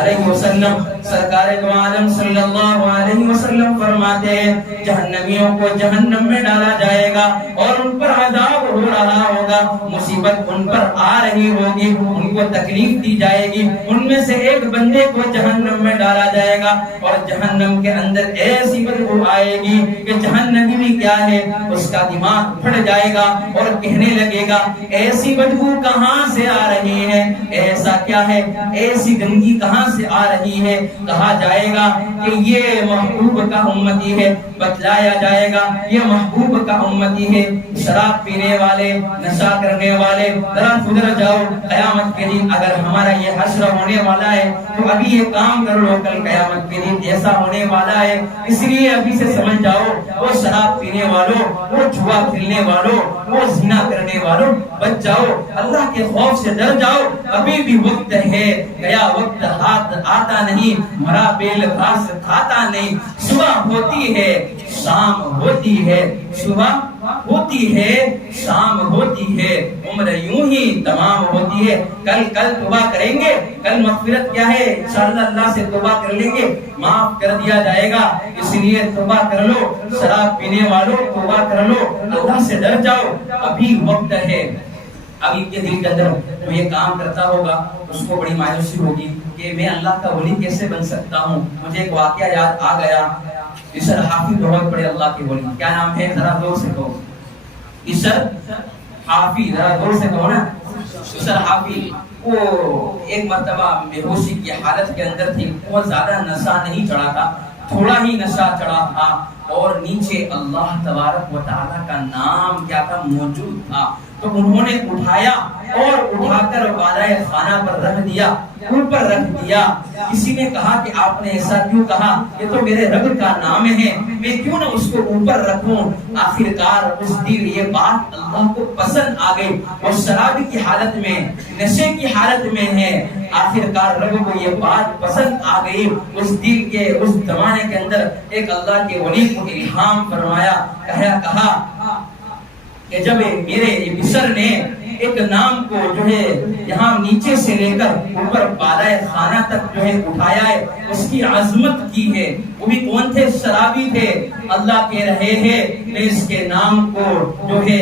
علیہ وسلم، سرکار دو عالم صلی اللہ علیہ وسلم فرماتے ہیں جہنمیوں کو جہنم میں ڈالا جائے گا اور ان پر عذاب ہو رہا ہوگا، مصیبت ان پر آ رہی ہوگی، ان کو تکلیف دی جائے گی، ان میں سے ایک بندے کو جہنم میں ڈالا جائے گا اور جہنم کے اندر ایسی بدبو آئے گی کہ جہنمی بھی کیا ہے اس کا دماغ پھٹ جائے گا اور کہنے لگے گا ایسی بدبو کہاں سے آ رہی ہے، ایسا کیا ہے، ایسی گندگی کہاں سے آ رہی ہے؟ کہا جائے گا کہ یہ محبوب کا امتی ہے، بتلایا جائے گا یہ محبوب کا امتی ہے۔ شراب پینے والے، نشہ کرنے والے، ذرا سدھر جاؤ، قیامت کے دن اگر ہمارا یہ حشر ہونے والا ہے تو ابھی یہ کام کر لو، کل قیامت کے دن ایسا ہونے والا ہے۔ اس لیے ابھی سے سمجھ جاؤ، وہ شراب پینے والوں، وہ جوا کھیلنے والوں، وہ زنا کرنے والوں، بچ جاؤ، اللہ کے خوف سے ڈر جاؤ، ابھی بھی وقت ہے، گیا وقت ہاتھ آتا نہیں، مرا بیل گھاس کھاتا نہیں۔ صبح ہوتی ہے، شام ہوتی ہے، صبح ہوتی ہے، شام ہوتی ہے، عمر یوں ہی تمام ہوتی ہے۔ کل توبہ کریں گے، کل مغفرت کیا ہے، انشاءاللہ اللہ سے توبہ کر لیں گے، معاف کر دیا جائے گا۔ اس لیے توبہ کر لو، شراب پینے والوں توبہ کر لو، اللہ سے ڈر جاؤ، ابھی وقت ہے۔ ابھی کے دل کے اندر جو یہ کام کرتا ہوگا اس کو بڑی مایوسی ہوگی کہ میں اللہ کا ولی کیسے بن سکتا ہوں۔ مجھے ایک واقعہ یاد آ گیا، اسر حافظ بہت بڑے اللہ کے ولی، کیا نام ہے ذرا زور سے کہو، اسر حافظ، ذرا زور سے کہو نا، اسر حافظ۔ وہ ایک مرتبہ بے ہوشی کی حالت کے اندر تھی، بہت زیادہ نشہ نہیں چڑھا تھا، تھوڑا ہی نشہ چڑھا تھا، اور نیچے اللہ تبارک و تعالیٰ کا نام کیا تھا، موجود تھا۔ تو انہوں نے اٹھایا اور اٹھا کر بالائے خانہ پر رکھ دیا، اوپر رکھ دیا۔ کسی نے کہا کہ آپ نے ایسا کیوں کہا، یہ تو میرے رب کا نام ہے، میں کیوں نہ اس کو اوپر رکھوں۔ آخر کار اس دن یہ بات اللہ کو پسند آ گئی، اور شراب کی حالت میں، نشے کی حالت میں ہے، آخر کار رب کو یہ بات پسند آ گئی۔ اس دل کے اس زمانے کے اندر ایک اللہ کے ولی کو الہام فرمایا، کہا کہ جب میرے مصر نے ایک نام کو جو ہے یہاں نیچے سے لے کر اوپر بالائے خانہ تک جو ہے اٹھایا ہے، اس کی عظمت کی ہے۔ وہ بھی کون تھے؟ شرابی تھے۔ اللہ کہہ رہے ہیں میں اس کے نام کو جو ہے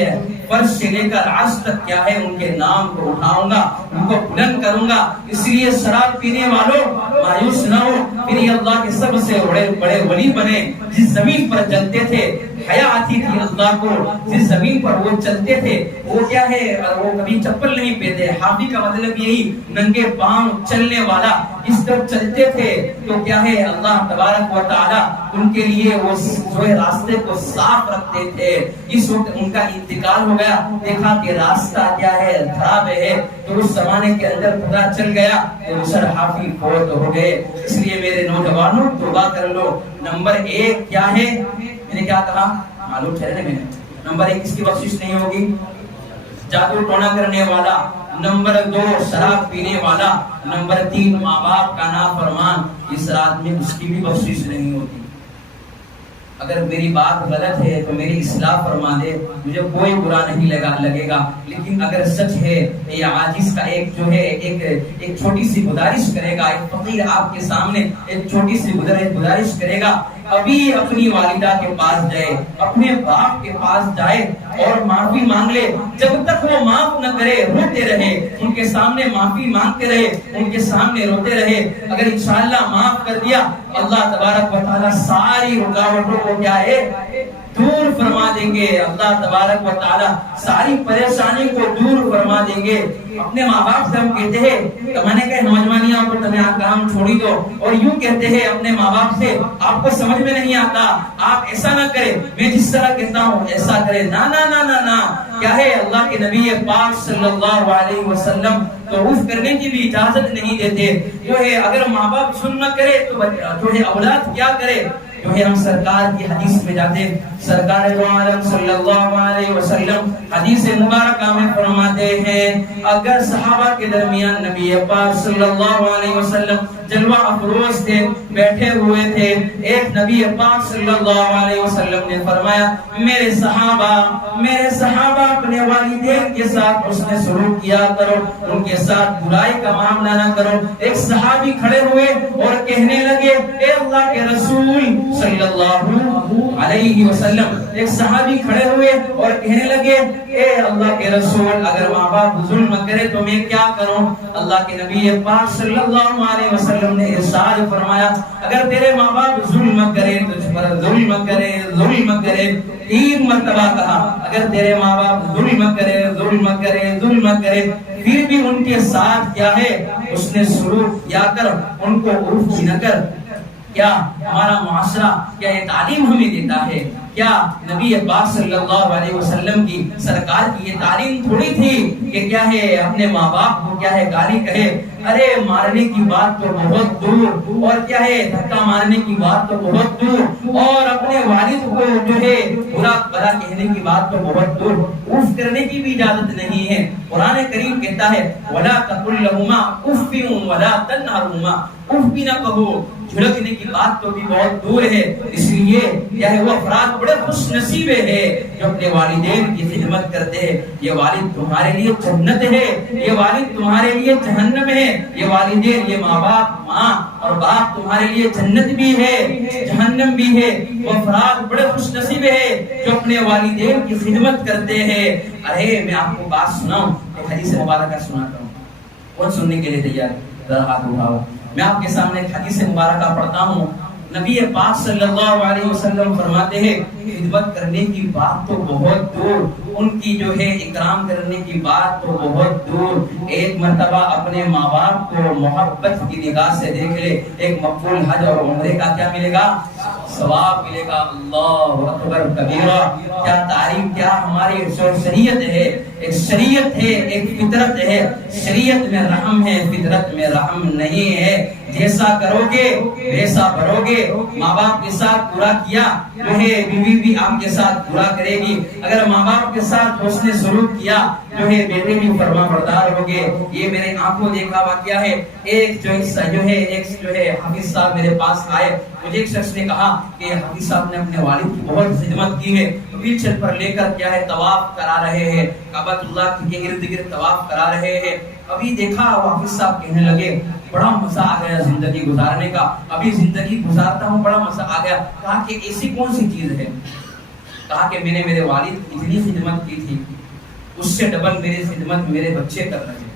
فرش سے لے کر عرش تک کیا ہے ان کے نام کو اٹھاؤں گا، ان کو بلند کروں گا۔ اس لیے شراب پینے والوں مایوس نہ ہو، پھر یہ اللہ کے سب سے بڑے ولی بنے۔ جس زمین پر چلتے تھے، حیا آتی تھی اللہ کو، جس زمین پر وہ چلتے تھے وہ کیا ہے، وہ کبھی چپل نہیں پہنتے۔ حافی کا مطلب یہی ننگے پاؤں چلنے والا، اس طرح چلتے تھے تو کیا ہے اللہ تبارک و تعالی ان کے لیے وہ جو ہے راستے کو صاف رکھتے تھے۔ اس وقت ان کا انتقال ہو گیا، دیکھا کہ راستہ کیا ہے، خراب ہے، تو اس زمانے کے اندر پتہ چل گیا کہ اسر حافی فوت ہو گئے۔ اس لیے میرے نوجوانوں توبہ کر لو۔ نمبر 1 کیا ہے، میں نے کیا کہا معلوم ٹھہرے میں نے، نمبر 1 اس کی بخشش نہیں ہوگی، جادو ٹونا کرنے والا۔ نمبر 2 شراب پینے والا۔ نمبر 3 ماں باپ کا نافرمان، اس رات میں اس کی بھی بخشش نہیں ہوتی۔ اگر میری بات غلط ہے تو میری اصلاح فرما دے، مجھے کوئی برا نہیں لگے گا، لیکن اگر سچ ہے یہ عاجز کا ایک جو ہے ایک چھوٹی سی گزارش کرے گا، ایک فقیر آپ کے سامنے ایک چھوٹی سی گزارش کرے گا، ابھی اپنی والدہ کے پاس جائے، اپنے باپ کے پاس جائے اور معافی مانگ لے۔ جب تک وہ معاف نہ کرے روتے رہے، ان کے سامنے معافی مانگتے رہے، ان کے سامنے روتے رہے۔ اگر انشاءاللہ معاف کر دیا، اللہ تبارک و تعالی ساری رکاوٹوں کو کیا ہے دور فرما دیں گے۔ اللہ تبارک و تعالی ساری پریشانی کو دور فرما دیں گے۔ اپنے ماں باپ سے ہم کہتے ہیں کہ میں نے کہا نوجوانیاں کو تمہیں کام چھوڑی دو، اور یوں کہتے ہیں اپنے ماں باپ سے آپ کو سمجھ میں نہیں آتا، آپ ایسا نہ کریں، میں جس طرح کہتا ہوں ایسا کریں۔ نا نا نا نا نا، کیا ہے اللہ کے نبی پاک صلی اللہ علیہ وسلم تو عف کرنے کی بھی اجازت نہیں دیتے۔ جو ہے اگر ماں باپ سن نہ کرے تو جو ہے اولاد کیا کرے؟ جو ہے ہم سرکار کی حدیث میں جاتے، سرکار دو عالم صلی اللہ علیہ وسلم حدیث مبارکہ میں فرماتے ہیں، اگر صحابہ کے درمیان نبی پاک صلی اللہ علیہ وسلم جلوہ افروز تھے، بیٹھے ہوئے تھے، ایک نبی پاک صلی اللہ علیہ وسلم نے فرمایا میرے صحابہ اپنے والدین کے ساتھ حسن سلوک کیا کرو، ان کے ساتھ برائی کا معاملہ نہ کرو۔ ایک صحابی کھڑے ہوئے اور کہنے لگے اے اللہ کے رسول صلی اللہ علیہ وسلم. ایک صحابی کھڑے ہوئے اور کہنے لگے اے اللہ کے رسول اگر ماں باپ ظلم کرے تو میں کیا کروں؟ اللہ کے نبی پاک صلی اللہ علیہ وسلم نے ارشاد فرمایا اگر تیرے ماں باپ ظلم کرے تجھ پر ظلم کرے 3 مرتبہ کہا اگر تیرے ماں باپ ظلم کرے پھر بھی ان کے ساتھ کیا ہے اس نے سلوک کیا کر ان کو عرف نہ کر. کیا ہمارا معاشرہ کیا یہ تعلیم ہمیں دیتا ہے؟ کیا نبی پاک صلی اللہ علیہ وسلم کی سرکار کی یہ تعلیم تھوڑی تھی کہ کیا ہے اپنے ماں باپ کو کیا ہے گالی کہے؟ ارے مارنے کی بات تو بہت دور اور کیا ہے دھکا مارنے کی بات تو بہت دور اور اپنے والد کو جو ہے برا بھلا کہنے کی بات تو بہت دور، اف کرنے کی بھی اجازت نہیں ہے. قرآن کریم کہتا ہے وَلَا تَقُلْ لَهُمَا اُفٍّ وَلَا تَنْهَرْهُمَا، اف بھی نہ کہو، جھڑکنے کی بات تو بھی بہت دور ہے. اس لیے یہ وہ افراد بڑے خوش نصیب ہے جو اپنے والدین کی خدمت کرتے ہیں. یہ والد تمہارے لیے جنت ہے، یہ والد تمہارے لیے جہنم ہے. یہ والدین، یہ ماں باپ، ماں اور باپ تمہارے لیے جنت بھی ہے جہنم بھی ہے. وہ افراد بڑے خوش نصیب ہے جو اپنے والدین کی خدمت کرتے ہیں. ارے میں آپ کو بات سناؤں، ایک حدیث مبارکہ سناتا ہوں. کون سننے کے لیے تیار؟ ذرا ہاتھ اٹھاؤ. میں آپ کے سامنے ایک حدیث مبارکہ پڑھتا ہوں. نبی پاک صلی اللہ علیہ وسلم فرماتے ہیں خدمت کرنے کی بات تو بہت دور، ان کی جو ہے اکرام کرنے کی بات تو بہت دور. ایک مرتبہ اپنے ماں باپ کو محبت کی نگاہ سے دیکھ لے، ایک مقبول حج اور عمرے کا کیا ملے گا؟ ثواب ملے گا. اللہ اکبر کبیرہ. کیا تعریف، کیا ہماری شریعت ہے. ایک شریعت ہے، ایک فطرت ہے. شریعت میں رحم ہے، فطرت میں رحم نہیں ہے. جیسا کرو گے ویسا بھرو گے. ماں باپ کے ساتھ برا کیا جو ہے بیوی بھی آپ کے ساتھ برا کرے گی. اگر ماں باپ کے ساتھ حسن سلوک کیا جو ہے بیٹے بھی فرما بردار ہوگے. یہ میرے آنکھوں دیکھا واقعہ ہے. ایک جو ہے حافظ صاحب میرے پاس آئے. مجھے ایک شخص نے کہا کہ حافظ صاحب نے اپنے والد کی بہت خدمت کی ہے، ویل چیئر پر لے کر کیا ہے طواف کرا رہے ہیں، کعبۃ اللہ کے ارد گرد طواف کرا رہے ہیں. ابھی دیکھا حافظ صاحب کہنے لگے بڑا مزہ آ گیا زندگی گزارنے کا، ابھی زندگی گزارتا ہوں بڑا مزہ آ گیا. کہا کہ ایسی کون سی چیز ہے؟ کہا کہ میں نے میرے والد کی اتنی خدمت کی تھی، اس سے ڈبل میری خدمت میرے بچے کر رہے ہیں.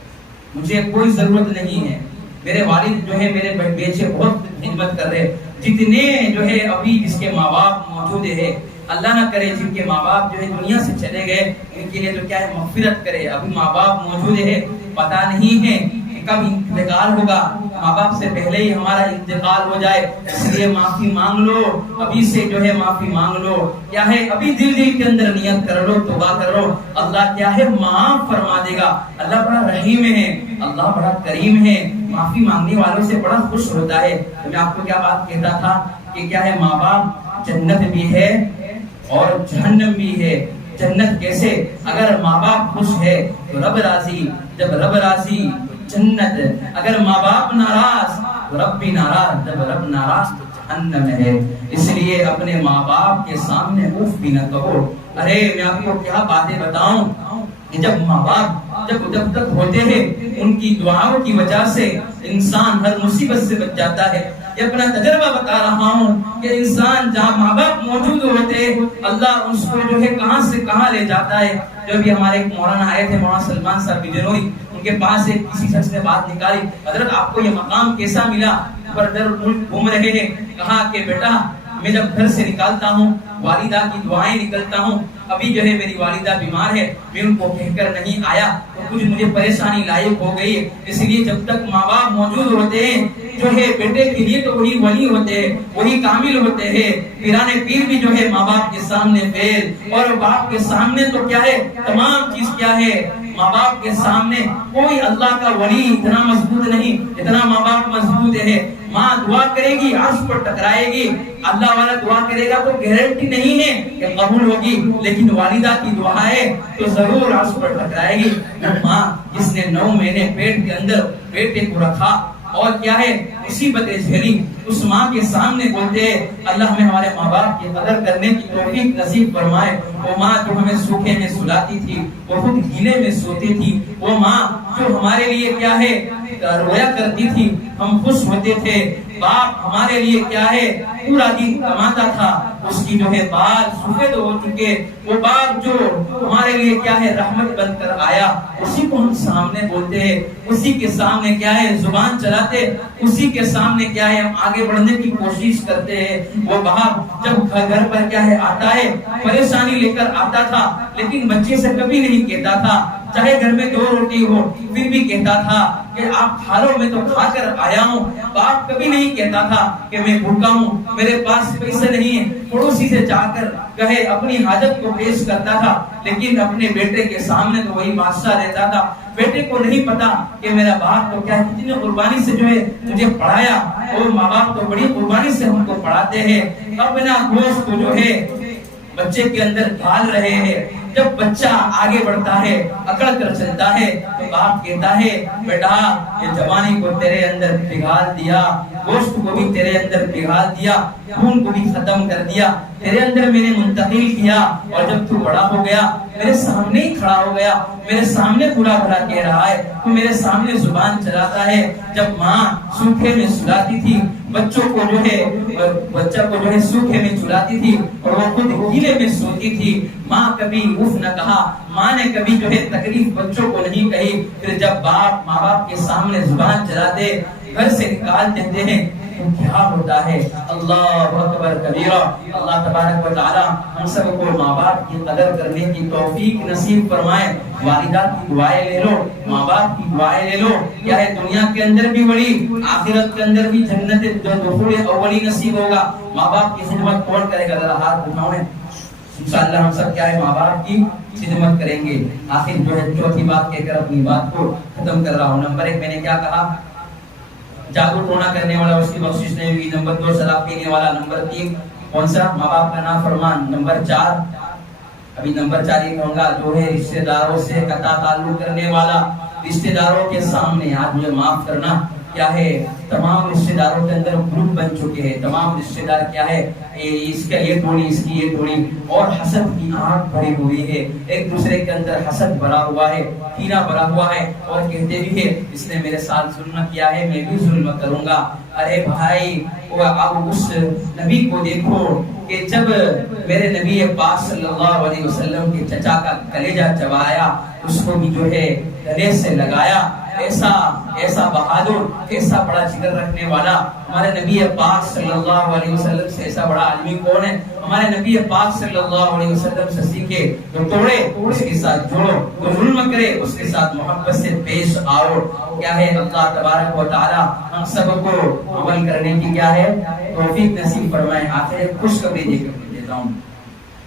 مجھے کوئی ضرورت نہیں ہے. میرے والد جو ہے میرے بچے بہت خدمت کر رہے. جتنے جو ہے ابھی جس کے ماں باپ موجود ہے، اللہ نہ کرے جن کے ماں باپ جو ہے دنیا سے چلے گئے ان کے لیے تو کیا ہے مغفرت کرے. ابھی ماں باپ موجود ہے، پتہ نہیں ہے کب انتقال ہوگا. ماں باپ سے پہلے ہی ہمارا انتقال ہو جائے، اس لیے معافی مانگ لو، ابھی سے جو ہے معافی مانگ لو. کیا ہے ابھی دل کے اندر نیت کر لو، توبہ کر لو. اللہ کیا ہے معاف فرما دے گا. اللہ بڑا رحیم ہے، اللہ بڑا کریم ہے، معافی مانگنے والوں سے بڑا خوش ہوتا ہے. تو میں آپ کو کیا بات کہتا تھا کہ کیا ہے ماں باپ جنت بھی ہے اور جہنم بھی ہے. جنت کیسے؟ اگر ماں باپ خوش ہے تو رب راضی، جب رب راضی جنت. اگر ماں باپ ناراض رب بھی ناراض، جب رب ناراض تو جہنم ہے. اس لیے اپنے ماں باپ کے سامنے اف بھی نہ کہو. ارے میں آپ کو کیا باتیں بتاؤں کہ جب ماں باپ جب تک ہوتے ہیں ان کی دعاؤں کی وجہ سے انسان ہر مصیبت سے بچ جاتا ہے. یہ اپنا تجربہ بتا رہا ہوں کہ انسان جہاں ماں باپ موجود ہوتے اللہ اس کو جو ہے کہاں سے کہاں لے جاتا ہے. جو بھی ہمارے مولانا آئے تھے مولانا سلمان صاحب بجنوئی، ان کے پاس ایک کسی شخص نے بات نکالی، حضرت آپ کو یہ مقام کیسا ملا؟ پر در ملک گھوم رہے ہیں. کہا کہ بیٹا میں جب گھر سے نکالتا ہوں والدہ کی دعائیں نکلتا ہوں. ابھی جو ہے میری والدہ بیمار ہے، میں ان کو کہہ کر نہیں آیا تو کچھ مجھے پریشانی لائق ہو گئی. اس لیے جب تک ماں باپ موجود ہوتے ہیں جو ہے بیٹے کے لیے تو وہی ولی ہوتے ہیں، وہی کامل ہوتے ہیں. پیرانے پیر بھی جو ہے ماں باپ کے سامنے فیل، اور باپ کے سامنے تو کیا ہے تمام چیز کیا ہے. ماں باپ کے سامنے کوئی اللہ کا ولی اتنا مضبوط نہیں اتنا ماں باپ مضبوط ہے. ماں دعا کرے گی عرش پر ٹکرائے گی، اللہ والا دعا کرے گا تو گارنٹی نہیں ہے کہ قبول ہوگی، لیکن والدہ کی دعا ہے تو ضرور عرش پر ٹکرائے گی. ماں جس نے 9 مہینے پیٹ کے اندر بیٹے کو رکھا اور کیا ہے مصیبتیں جھیلی، اس ماں کے سامنے بولتے ہیں اللہ ہمیں ہمارے ماں باپ کی قدر کرنے کی توفیق نصیب فرمائے. وہ ماں جو ہمیں سوکھے میں سلاتی تھی، وہ خود گیلے میں سوتی تھی، وہ ماں جو ہمارے لیے کیا ہے رویا کرتی تھی، ہم خوش ہوتے تھے. باپ ہمارے لیے کیا ہے پورا دن کماتا تھا، اس کی جو ہے بال سفید ہو چکے، وہ باپ جو ہمارے لیے کیا ہے رحمت بن کر آیا، اسی کو ہم سامنے بولتے ہیں، اسی کے سامنے کیا ہے زبان چلاتے، اسی کے سامنے کیا ہے ہم آگے بڑھنے کی کوشش کرتے ہیں. وہ باپ جب گھر پر کیا ہے آتا ہے پریشانی لے کر آتا تھا، لیکن بچے سے کبھی نہیں کہتا تھا، چاہے گھر میں 2 روٹی ہو پھر بھی کہتا تھا کہ آپ کھا لو، میں تو کھا کر آیا ہوں. باپ کبھی نہیں کہتا تھا کہ میں بھوکا ہوں، میرے پاس پیسے نہیں ہیں، پڑوسی سے جا کر کہے اپنی حاجت کو پیش کرتا تھا. لیکن اپنے بیٹے کے سامنے تو وہی بادشاہ رہتا تھا. بیٹے کو نہیں پتا کہ میرا باپ تو کیا کتنی قربانی سے جو ہے مجھے پڑھایا، اور ماں باپ تو بڑی قربانی سے ہم کو پڑھاتے ہیں، اپنا گوشت کو جو ہے بچے کے اندر ڈال رہے ہیں. جب بچہ آگے بڑھتا ہے، اکڑ کر چلتا ہے، تو باپ کہتا ہے بیٹا یہ جوانی کو تیرے اندر پگھال دیا، گوشت کو بھی تیرے اندر پگھال دیا، خون کو بھی ختم کر دیا، تیرے اندر میں نے منتقل کیا، اور جب تو بڑا ہو گیا میرے سامنے ہی کھڑا ہو گیا، میرے سامنے برا بھلا کہہ رہا ہے، تو میرے سامنے زبان چلاتا ہے. جب ماں سوکھے میں سلاتی تھی بچوں کو جو ہے، بچہ کو جو ہے سوکھے میں چلاتی تھی اور وہ خود گیلے میں سوتی تھی، ماں کبھی اف نہ کہا، ماں نے کبھی جو ہے تکلیف بچوں کو نہیں کہی. پھر جب ماں باپ کے سامنے زبان چلاتے، گھر سے نکال دیتے ہیں، تو کیا ہوتا ہے؟ اللہ اکبر کبیرہ. اللہ تبارک و تعالی ہم سب کو ماں باپ کی قدر کرنے کی توفیق نصیب فرمائے. والدہ کی دعائیں لے لو، ماں باپ کی دعائیں لے لو، کیا ہے دنیا کے اندر بھی بڑی، آخرت کے اندر بھی جنت دخول اولی نصیب ہوگا. ماں باپ کی خدمت کون کرے گا؟ ذرا ہاتھ اٹھائیں. انشاءاللہ ہم سب کیا ہے ماں باپ کی خدمت کریں گے. آخر جو ہے چوتھی بات کہہ کر اپنی بات کو ختم کر رہا ہوں. نمبر 1 میں نے کیا کہا؟ جادو ٹونا کرنے والا اس کی بخشش نہیں ہوگی. نمبر 2 شراب پینے والا. نمبر 3 کون سا؟ ماں باپ کا نافرمان. نمبر 4 ابھی نمبر 4 یہ کہوں گا جو ہے رشتہ داروں سے قطع تعلق کرنے والا. رشتہ داروں کے سامنے آج مجھے معاف کرنا، کیا ہے تمام رشتہ داروں کے اندر گروپ بن چکے ہیں. تمام رشتہ دار کیا ہے اس کا یہ ٹوڑی، اس کی یہ ٹوڑی، اور حسد کی آنکھ بھری ہوئی ہے. ایک دوسرے کے اندر حسد بھرا ہوا ہے، کینہ بھرا ہوا ہے، اور کہتے بھی ہے اس نے میرے ساتھ ظلم کیا ہے میں بھی ظلم کروں گا. ارے بھائی اب اس نبی کو دیکھو کہ جب میرے نبی پاک صلی اللہ علیہ وسلم کے چچا کا کلیجہ چبایا، اس کو بھی جو ہے گلے سے لگایا. ایسا بہادر، ایسا بڑا جگر رکھنے والا ہمارے نبی پاک صلی اللہ علیہ وسلم سے ایسا بڑا عالمی کون ہے؟ ہمارے نبی پاک صلی اللہ علیہ وسلم سے سیکھے. تو توڑے اس کے ساتھ جوڑو، تو ظلم کرے اس کے ساتھ محبت سے پیش آؤ. کیا ہے اللہ تبارک و تعالی ہم سب کو عمل کرنے کی کیا ہے توفیق نصیب فرمائے. آخر خوشخبری دے کر دیتا ہوں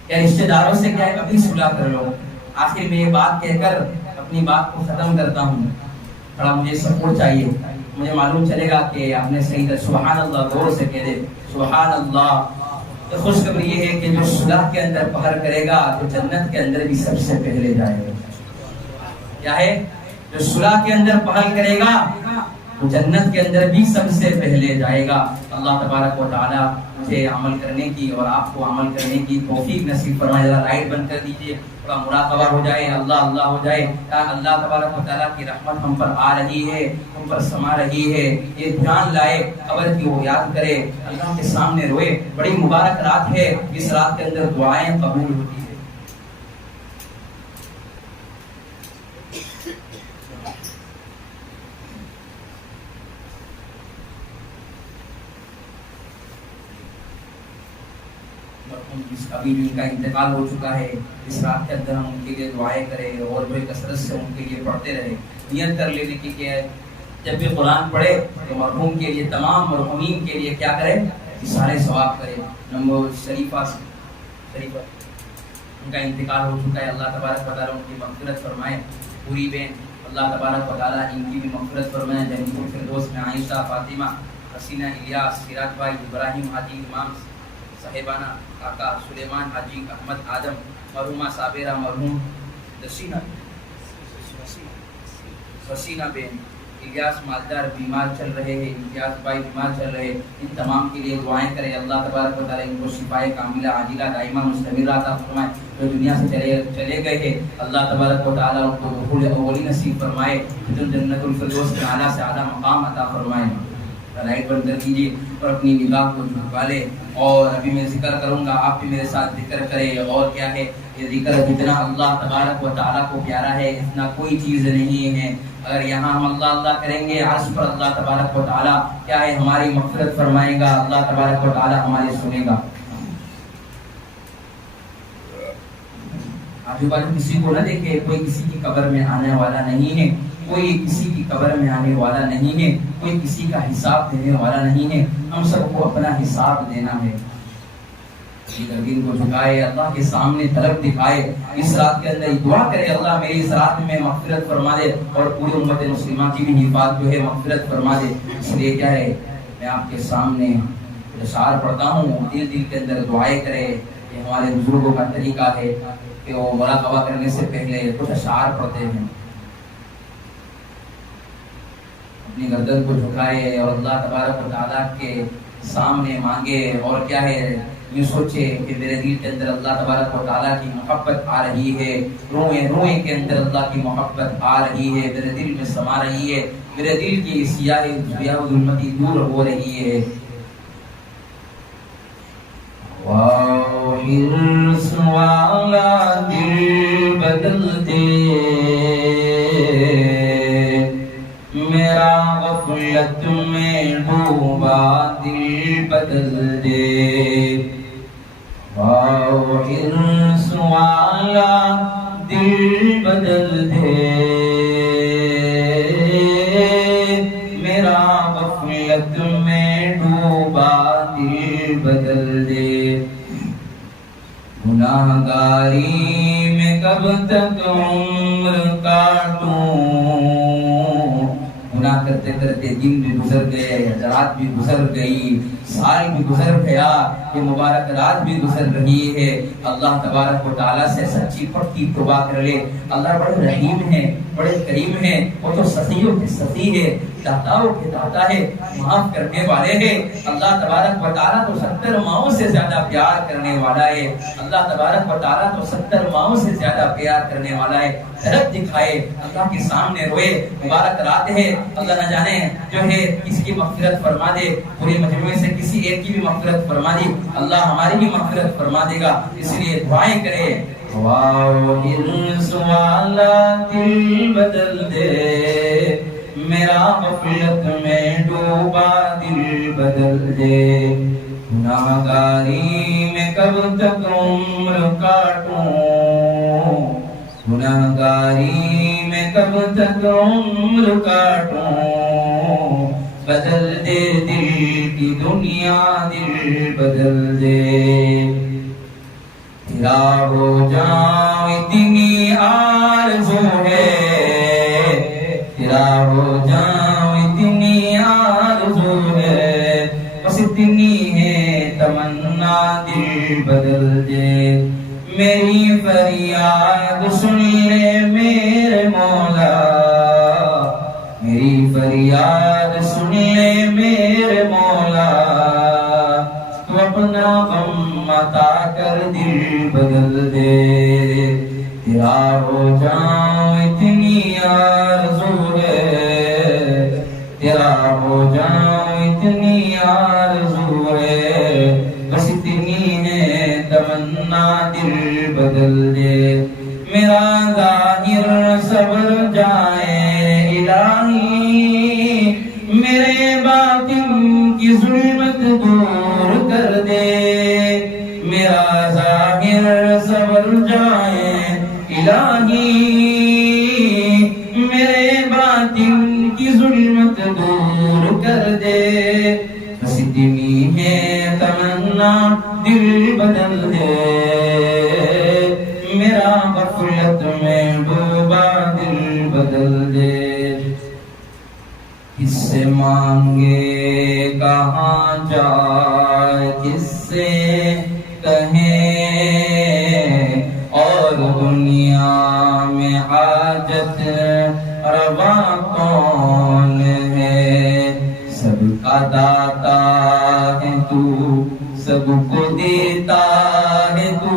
کہ رشتہ داروں سے کیا ہے ابھی صلح کر لو. آخر میں یہ بات کہہ کر اپنی بات کو ختم کرتا ہوں. تھوڑا مجھے سپورٹ چاہیے، مجھے معلوم چلے گا کہ آپ نے صحیح کہا. سبحان اللہ غور سے کہہ دے سبحان اللہ. تو خوشخبری یہ ہے کہ جو صلح کے اندر پہر کرے گا تو جنت کے اندر بھی سب سے پہلے جائے گا. کیا ہے؟ جو صلح کے اندر پہل کرے گا تو جنت کے اندر بھی سب سے پہلے جائے گا. اللہ تبارک و تعالی مجھے عمل کرنے کی اور آپ کو عمل کرنے کی توفیق نصیب فرمائے. ذرا لائٹ بند کر دیجئے، تھوڑا مراقبہ ہو جائے، اللہ اللہ ہو جائے. اللہ تبارک و تعالیٰ کی رحمت ہم پر آ رہی ہے، ہم پر سما رہی ہے. یہ دھیان لائے، قبر کی وہ یاد کرے، اللہ کے سامنے روئے. بڑی مبارک رات ہے، اس رات کے اندر دعائیں قبول ہوتی ہے. ابھی بھی ان کا انتقال ہو چکا ہے، اس رات کے اندر ہم ان کے لیے دعائیں کریں اور بڑی کثرت سے ان کے لیے پڑھتے رہے. نیت کر لینے کی کہ جب بھی قرآن پڑھے تو مرحوم کے لیے، تمام مرحومین کے لیے کیا کرے؟ سارے ثواب کرے. نمبر شریفہ ان کا انتقال ہو چکا ہے، اللہ تبارک و تعالیٰ ان کی مغفرت فرمائے. پوری بہن اللہ تبارک و تعالیٰ ان کی بھی مغفرت فرمائے. جنت الفردوس میں عائشہ، فاطمہ، حسینہ، الیاس، سراج بھائی، ابراہیم حاجی، امام صاحبانہ، کاکا سلیمان حاجی، احمد آدم، مرحومہ صابرہ، مرحوم حسینہ بین، الیاس مالدار بیمار چل رہے ہیں، الیاس بھائی بیمار چل رہے ہیں. ان تمام کے لیے دعائیں کریں. اللہ تبارک و تعالیٰ ان کو شفائے کاملہ عاجلہ دائمہ مستمرہ عطا فرمائے. جو دنیا سے چلے گئے ہیں، اللہ تبارک و تعالیٰ ان کو دخول اولی نصیب فرمائے، جنت الفردوس کے اعلیٰ سے اعلیٰ مقام عطا فرمائے۔ لائٹ بند کر دیجیے اور اپنی نگاہ کو جھکا لے، اور ابھی میں ذکر کروں گا، آپ بھی میرے ساتھ ذکر کریں۔ اور کیا ہے یہ ذکر جتنا اللہ تبارک و تعالیٰ کو پیارا ہے اتنا کوئی چیز نہیں ہے۔ اگر یہاں ہم اللہ اللہ کریں گے، عرش پر اللہ تبارک و تعالیٰ کیا ہے ہماری مغفرت فرمائے گا، اللہ تبارک و تعالیٰ ہمارے سنے گا۔ آجو بازو کسی کو نہ دیکھے، کوئی کسی کی قبر میں آنے والا نہیں ہے، کوئی کسی کی قبر میں آنے والا نہیں ہے، کوئی کسی کا حساب دینے والا نہیں ہے، ہم سب کو اپنا حساب دینا ہے۔ دین کو جھکائے، اللہ کے سامنے طلب دکھائے، اس رات کے اندر دعا کرے اللہ میری اس رات میں مغفرت فرما دے، اور پوری امت مسلمہ کی بھی حفاظت جو ہے مغفرت فرما دے۔ اس لیے کیا ہے میں آپ کے سامنے اشعار پڑھتا ہوں، دل کے اندر دعائیں کرے۔ یہ ہمارے بزرگوں کا طریقہ ہے کہ وہ مراقبہ کرنے سے پہلے کچھ اشعار پڑھتے ہیں، اپنی گردن کو جھکائے اور اللہ تبارک و تعالیٰ کے سامنے مانگے، اور کیا ہے یہ سوچے کہ میرے دل کے اندر اللہ تبارک و تعالیٰ کی محبت آ رہی ہے، روئیں کے اندر اللہ کی محبت آ رہی ہے، میرے دل میں سما رہی ہے، میرے دل کی سیاہ ظلمتی دور ہو رہی ہے۔ حرص والا دل بدل دے میرا، غفلت میں ڈوبا دل بدل دے۔ حرص والا دل بدل دے میرا، غفلت میں ڈوبا دل بدل دے۔ گناہگاری میں کب تک عمر کاٹوں، گناہ کرتے کرتے دن بھی گزر گئے، رات بھی گزر گئی، سال بھی گزر گیا، یہ مبارک رات بھی گزر رہی ہے۔ اللہ تبارک و تعالیٰ سے سچی پکی توبہ کر لے۔ اللہ بڑے رحیم ہے، بڑے کریم ہے، وہ تو سخیوں کے سخی ہے، داتاؤں کے داتا ہے، معاف کرنے والے ہیں۔ اللہ تبارک و تعالیٰ تو 70 ماؤں سے زیادہ پیار کرنے والا ہے۔ اللہ تبارک و تعالیٰ تو 70 ماؤں سے زیادہ پیار کرنے والا ہے۔ درد دکھائے، اللہ کے سامنے روئے، مبارک رات ہے، اللہ نہ جانے جو ہے کسی کی مغفرت فرما دے، پورے مجموعے سے کسی ایک کی بھی مغفرت فرما دی، اللہ ہماری بھی مغفرت فرما دے گا۔ اس لیے دعائیں کرے۔ حرص والا دل بدل دے میرا، غفلت میں ڈوبا دل بدل دے۔ گناہگاری میں کب تک عمر کاٹوں، گناہگاری میں کب تک عمر کاٹوں، بدل دے دل کی دنیا دل بدل دے۔ تیرا ہو جاؤں اتنی آرزو ہے، تیرا ہو جاؤں اتنی آرزو ہے، بس اتنی ہے تمنا دل بدل دے۔ میری فریاد سن لے میرے مولا، میری فریاد سن لے میرے مولا، تو اپنا غم عطا کر دل بدل دے۔ تیرا ہو جاؤں اتنی آرزو ہے، تیرا ہو جاؤں اتنی آرزو ہے، بس اتنی ہے تمنا دل بدل دے۔ میرا ظاہر صبر جائے الہی، میرے باطن کی ظلمت دور کر دے۔ میرا ظاہر صبر جائے الہی، میرے باطن کی ظلمت دور کر دے، بس اتنی ہے تمنا دل بدل دے۔ میرا غفلت میں ڈوبا دل بدل دے۔ کس سے مانگے کہاں جائے، کس سے کہیں، اور دنیا میں حاجت روا کون ہے؟ سب کا داتا ہے تو، سب کو دیتا ہے تو،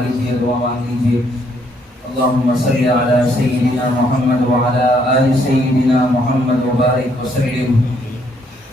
لیجیے دعا مانگ لیجیے اللهم صل على سيدنا محمد وعلى آل سيدنا محمد وبارك وسلم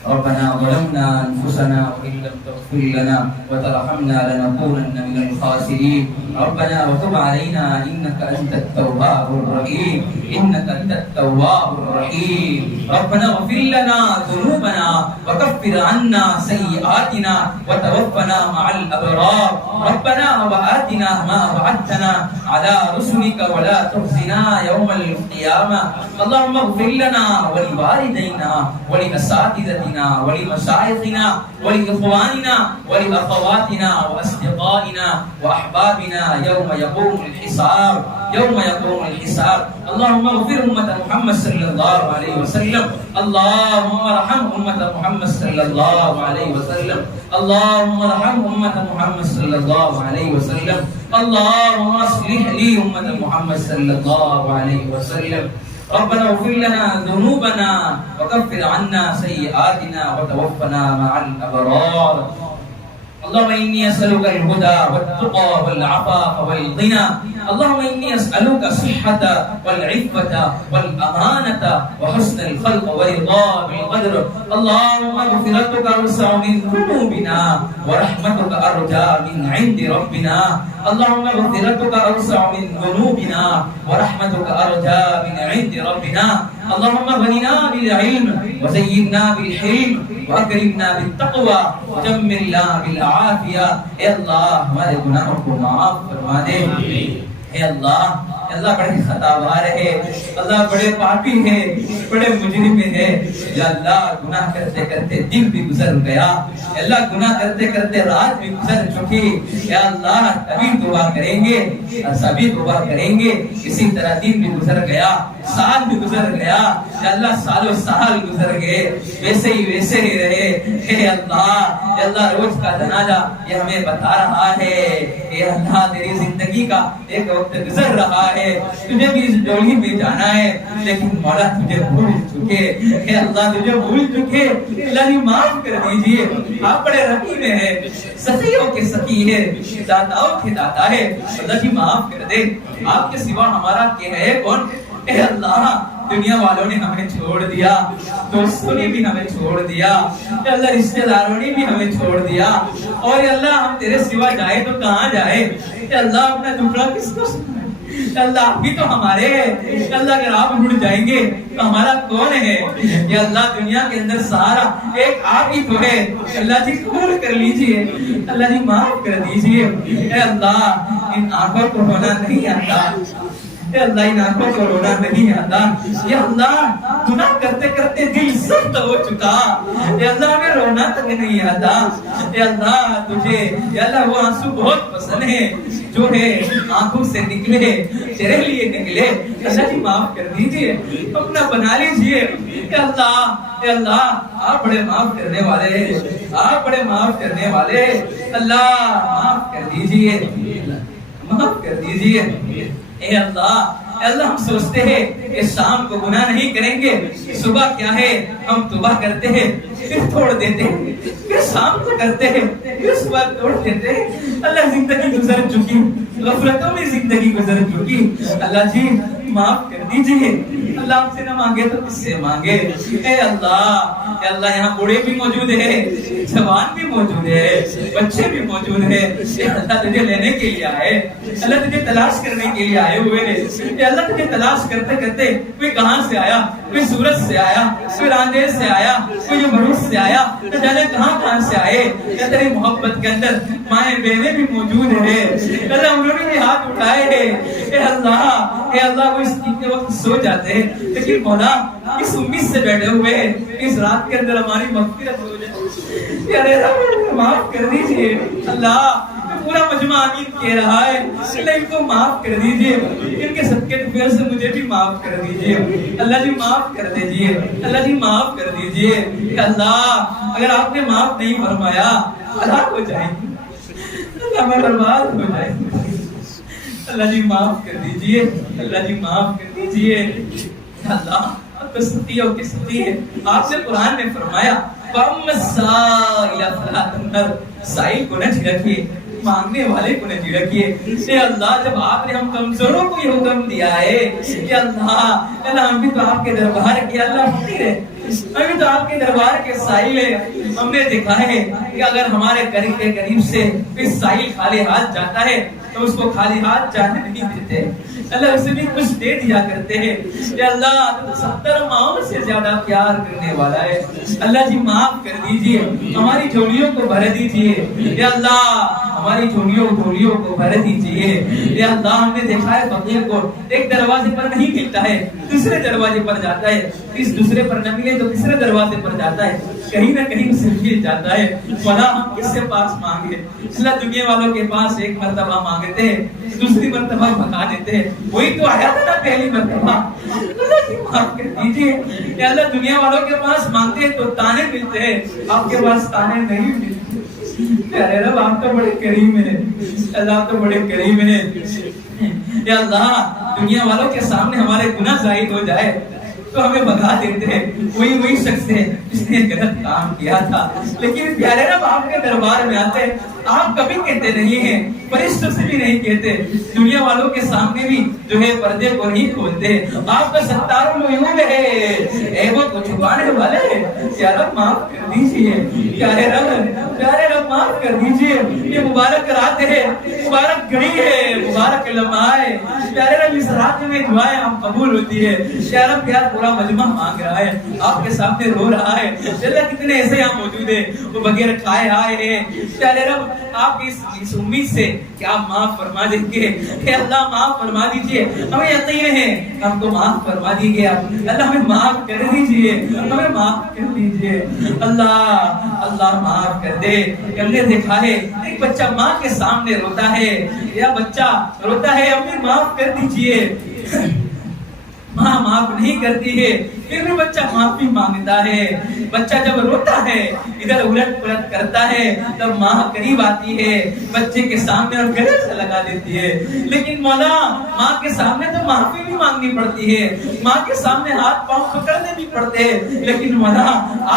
ربنا ظلمنا أنفسنا وإن لم تغفر لنا وترحمنا لنكونن من الخاسرين ربنا وتب علينا إنك أنت التواب الرحيم إنك أنت التواب الرحيم ربنا اغفر لنا ذنوبنا وكفر عنا سيئاتنا وتوفنا مع الأبرار ربنا وآتنا ما وعدتنا على رسلك ولا تخزنا يوم القيامة اللهم اغفر لنا ولوالدينا ولأساتذتنا ولمشايخنا ولإخواننا ولأخواتنا وأصدقائنا وأحبابنا يوم يقوم الحساب اللهم اغفر أمة محمد صلى الله عليه وسلم اللهم ارحم أمة محمد صلى الله عليه وسلم اللهم ارحم أمة محمد صلى الله عليه وسلم اللهم اصلح لي أمة محمد صلى الله عليه وسلم ربنا اغفر لنا ذنوبنا وكفر عنا سيئاتنا وتوفنا مع الأبرار اللهم إني أسألك الهدى والتقى والعفاف والغنى اللهم إني أسألك الصحة والعفة والأمانة وحسن الخلق ورضا بالقدر اللهم مغفرتك أوسع من ذنوبنا ورحمتك أرجى من عند ربنا اللهم مغفرتك أوسع من ذنوبنا ورحمتك أرجى من عند ربنا اللهم غننا بالعلم وزينا بالحلم وأكرمنا بالتقوى وجملنا بالعافية اے اللہ ہمارے گناہوں کو معاف فرما دے اے اللہ اللہ بڑے خطاوار ہے اللہ بڑے پاپی ہے بڑے مجرم ہے یا اللہ گناہ کرتے کرتے دن بھی گزر گیا اللہ گناہ کرتے کرتے رات بھی گزر چکی یا اللہ کبھی توبہ کریں گے سبھی توبہ کریں گے اسی طرح دن بھی گزر گیا سال بھی گزر گیا یا اللہ سالوں سال گزر گئے ویسے ہی رہے اے اللہ روز کا جنازہ یہ ہمیں بتا رہا ہے اے اللہ تیری زندگی کا ایک وقت گزر رہا ہے تجھے بھی اس ڈولی میں جانا ہے لیکن مولا تجھے بھول چکے اے اللہ تجھے بھول چکے اللہ جی معاف کر دیجئے آپ بڑے رحیم ہیں سخیوں کے سخی ہے داتاؤں کے داتا ہے اللہ جی معاف کر دے آپ کے سوا ہمارا کیا ہے کون اے اللہ دنیا والوں نے ہمیں چھوڑ دیا دوستوں نے بھی ہمیں چھوڑ دیا اے اللہ رشتہ داروں نے بھی ہمیں چھوڑ دیا اور اے اللہ ہم تیرے سوا جائے تو کہاں جائے اے اللہ اپنا دکھڑا کس کو سنائے اللہ آپ بھی تو ہمارے ہیں اللہ اگر آپ اڑ جائیں گے تو ہمارا کون ہے یا اللہ دنیا کے اندر سہارا ایک آپ ہی تو ہے اللہ جی قبول کر لیجئے اللہ جی معاف کر دیجئے اے اللہ ان آنکھوں کو رونا نہیں آتا اے اللہ ان آنکھوں کو رونا نہیں آتا یا اللہ گناہ کرتے کرتے دل سخت ہو چکا اے اللہ ہمیں رونا تک نہیں آتا اے اللہ تجھے یا اللہ وہ آنسو بہت پسند ہے جو ہے آنکھوں سے نکلے تیرے لیے نکلے اللہ جی معاف کر دیجئے اپنا بنا لیجئے اے اللہ آپ بڑے معاف کرنے والے آپ بڑے معاف کرنے والے اللہ معاف کر دیجئے اے اللہ ہم سوچتے ہیں کہ شام کو گناہ نہیں کریں گے صبح کیا ہے ہم توبہ کرتے ہیں پھر توڑ دیتے ہیں پھر شام کو کرتے ہیں پھر صبح توڑ دیتے ہیں اللہ زندگی گزر چکی غفلتوں میں زندگی گزر چکی اللہ جی معاف کر دیجئے اللہ آپ سے نہ مانگے تو کس سے مانگے اے اللہ یہاں بوڑھے بھی موجود ہے جوان بھی موجود ہے بچے بھی موجود ہے اللہ تجھے لینے کے لیے آئے اللہ تجھے تلاش کرنے کے لیے آئے ہوئے ہیں اللہ تجھے تلاش کرتے کرتے کوئی کہاں سے آیا کوئی سورج سے آیا کوئی راندیز سے آیا کوئی بروس سے آیا نہ جانے کہاں سے آئے یا تیری محبت کے اندر مائیں بہنیں بھی موجود ہے اللہ انہوں نے بھی ہاتھ اٹھائے ہیں اے اللہ وہ اس کے وقت سو جاتے ہیں لیکن مولا اس امید سے بیٹھے ہوئے ہیں اس رات کے اندر ہماری مغفرت ہو جائے یا رب معاف کر دیجئے اللہ پورا مجمع آمین کہہ رہا ہے اللہ ان کو معاف کر دیجئے ان کے صدقے فیض سے مجھے بھی معاف کر دیجئے اللہ جی معاف کر دیجئے اللہ جی معاف کر دیجئے اللہ اگر آپ نے معاف نہیں فرمایا تو ہلاک ہو جائیں گے، اللہ میں برباد ہو جائیں گے۔ اللہ جی معاف کر دیجئے، اللہ جی معاف کر دیجئے۔ اللہ اب تو ستیوں کی ستی ہے۔ آپ نے قرآن میں فرمایا وَأَمَّا السَّائِلَ فَلَا تَنْهَرْ، سائل کو نہ جھڑکیے، مانگنے والے کو نہ جھڑکیے۔ اے اللہ جب آپ نے ہم کمزوروں کو یہ حکم دیا ہے کہ اللہ ہم بھی تو آپ کے دربار کے اللہ فقیر ہے، ہم بھی تو آپ کے دربار کے سائل ہے، ہم نے دیکھا ہے کہ اگر ہمارے قریب سے کوئی سائل خالی ہاتھ جاتا ہے تو اس کو خالی ہاتھ جانے نہیں دیتے، اللہ اسے بھی کچھ دے دیا کرتے ہیں۔ کہ اللہ 70 ماؤں سے زیادہ پیار کرنے والا ہے۔ اللہ جی معاف کر دیجئے، ہماری جھولیوں کو بھر دیجئے، یا اللہ ہماری جھولیوں کو بھر دیجئے۔ یا اللہ ہم نے دیکھا ہے فقیر کو ایک دروازے پر نہیں ملتا ہے، دوسرے دروازے پر جاتا ہے، اس دوسرے پر نہ ملے تو تیسرے دروازے پر جاتا ہے، کہیں نہ کہیں اسے مل جاتا ہے۔ مولا ہم کس سے پاس مانگے؟ اللہ دنیا والوں کے پاس ایک مرتبہ مانگتے ہیں، دوسری مرتبہ بھگا دیتے ہیں، وہی تو آیا تھا نا پہلی مرتبہ۔ اللہ کی معاف کر دیجئے، یا اللہ دنیا والوں کے پاس مانگتے ہیں تو تانے ملتے ہیں، آپ کے پاس تانے نہیں ملتے۔ پیارے رب آپ تو بڑے کریم ہیں، اللہ تو بڑے کریم ہیں۔ یا اللہ دنیا والوں کے سامنے ہمارے گناہ ظاہر ہو جائے تو ہمیں بھگا دیتے ہیں، وہی شخص ہے جس نے غلط کام کیا تھا، لیکن پیارے رب آپ کے دربار میں آتے ہیں، آپ کبھی کہتے نہیں ہیں، فرشتوں سے بھی نہیں کہتے، دنیا والوں کے سامنے بھی جو ہے پردے کو نہیں کھولتے، آپ کا ستار العیوب ہے، عیبوں کو چھپانے والے ہیں۔ یا رب معاف کر دیجئے، پیارے رب معاف کر دیجئے۔ یہ مبارک رات ہے، مبارک گھڑی ہے، مبارک لمحہ ہے، پیارے رب اس رات میں دعائیں آپ قبول ہوتی ہے۔ یا رب پیار پورا مجمع مانگ رہا ہے، آپ کے سامنے رو رہا ہے، اللہ کتنے ایسے یہاں موجود ہیں وہ بغیر کھائے آئے ہیں، پیارے رب آپ کی اس امید سے کہ آپ معاف فرما دیں گے، کہ اللہ معاف فرما دیجئے، ہمیں یقین ہے ہم کو معاف فرما دیجئے، اللہ ہمیں معاف کر دیجئے، ہمیں معاف کر دیجئے۔ اللہ معاف کر دے۔ ہم نے دیکھا ہے ایک بچہ ماں کے سامنے روتا ہے، یا بچہ روتا ہے امی معاف کر دیجئے، ماں معاف نہیں کرتی ہے، پھر بھی بچہ معافی مانگتا ہے۔ بچہ جب روتا ہے ادھر الٹ پلٹ کرتا ہے تب ماں قریب آتی ہے بچے کے سامنے اور گلے سے لگا دیتی ہے، لیکن مولا ماں کے سامنے تو معافی بھی مانگنی پڑتی ہے، ماں کے سامنے ہاتھ پاؤں پکڑنے بھی پڑتے ہیں، لیکن مولا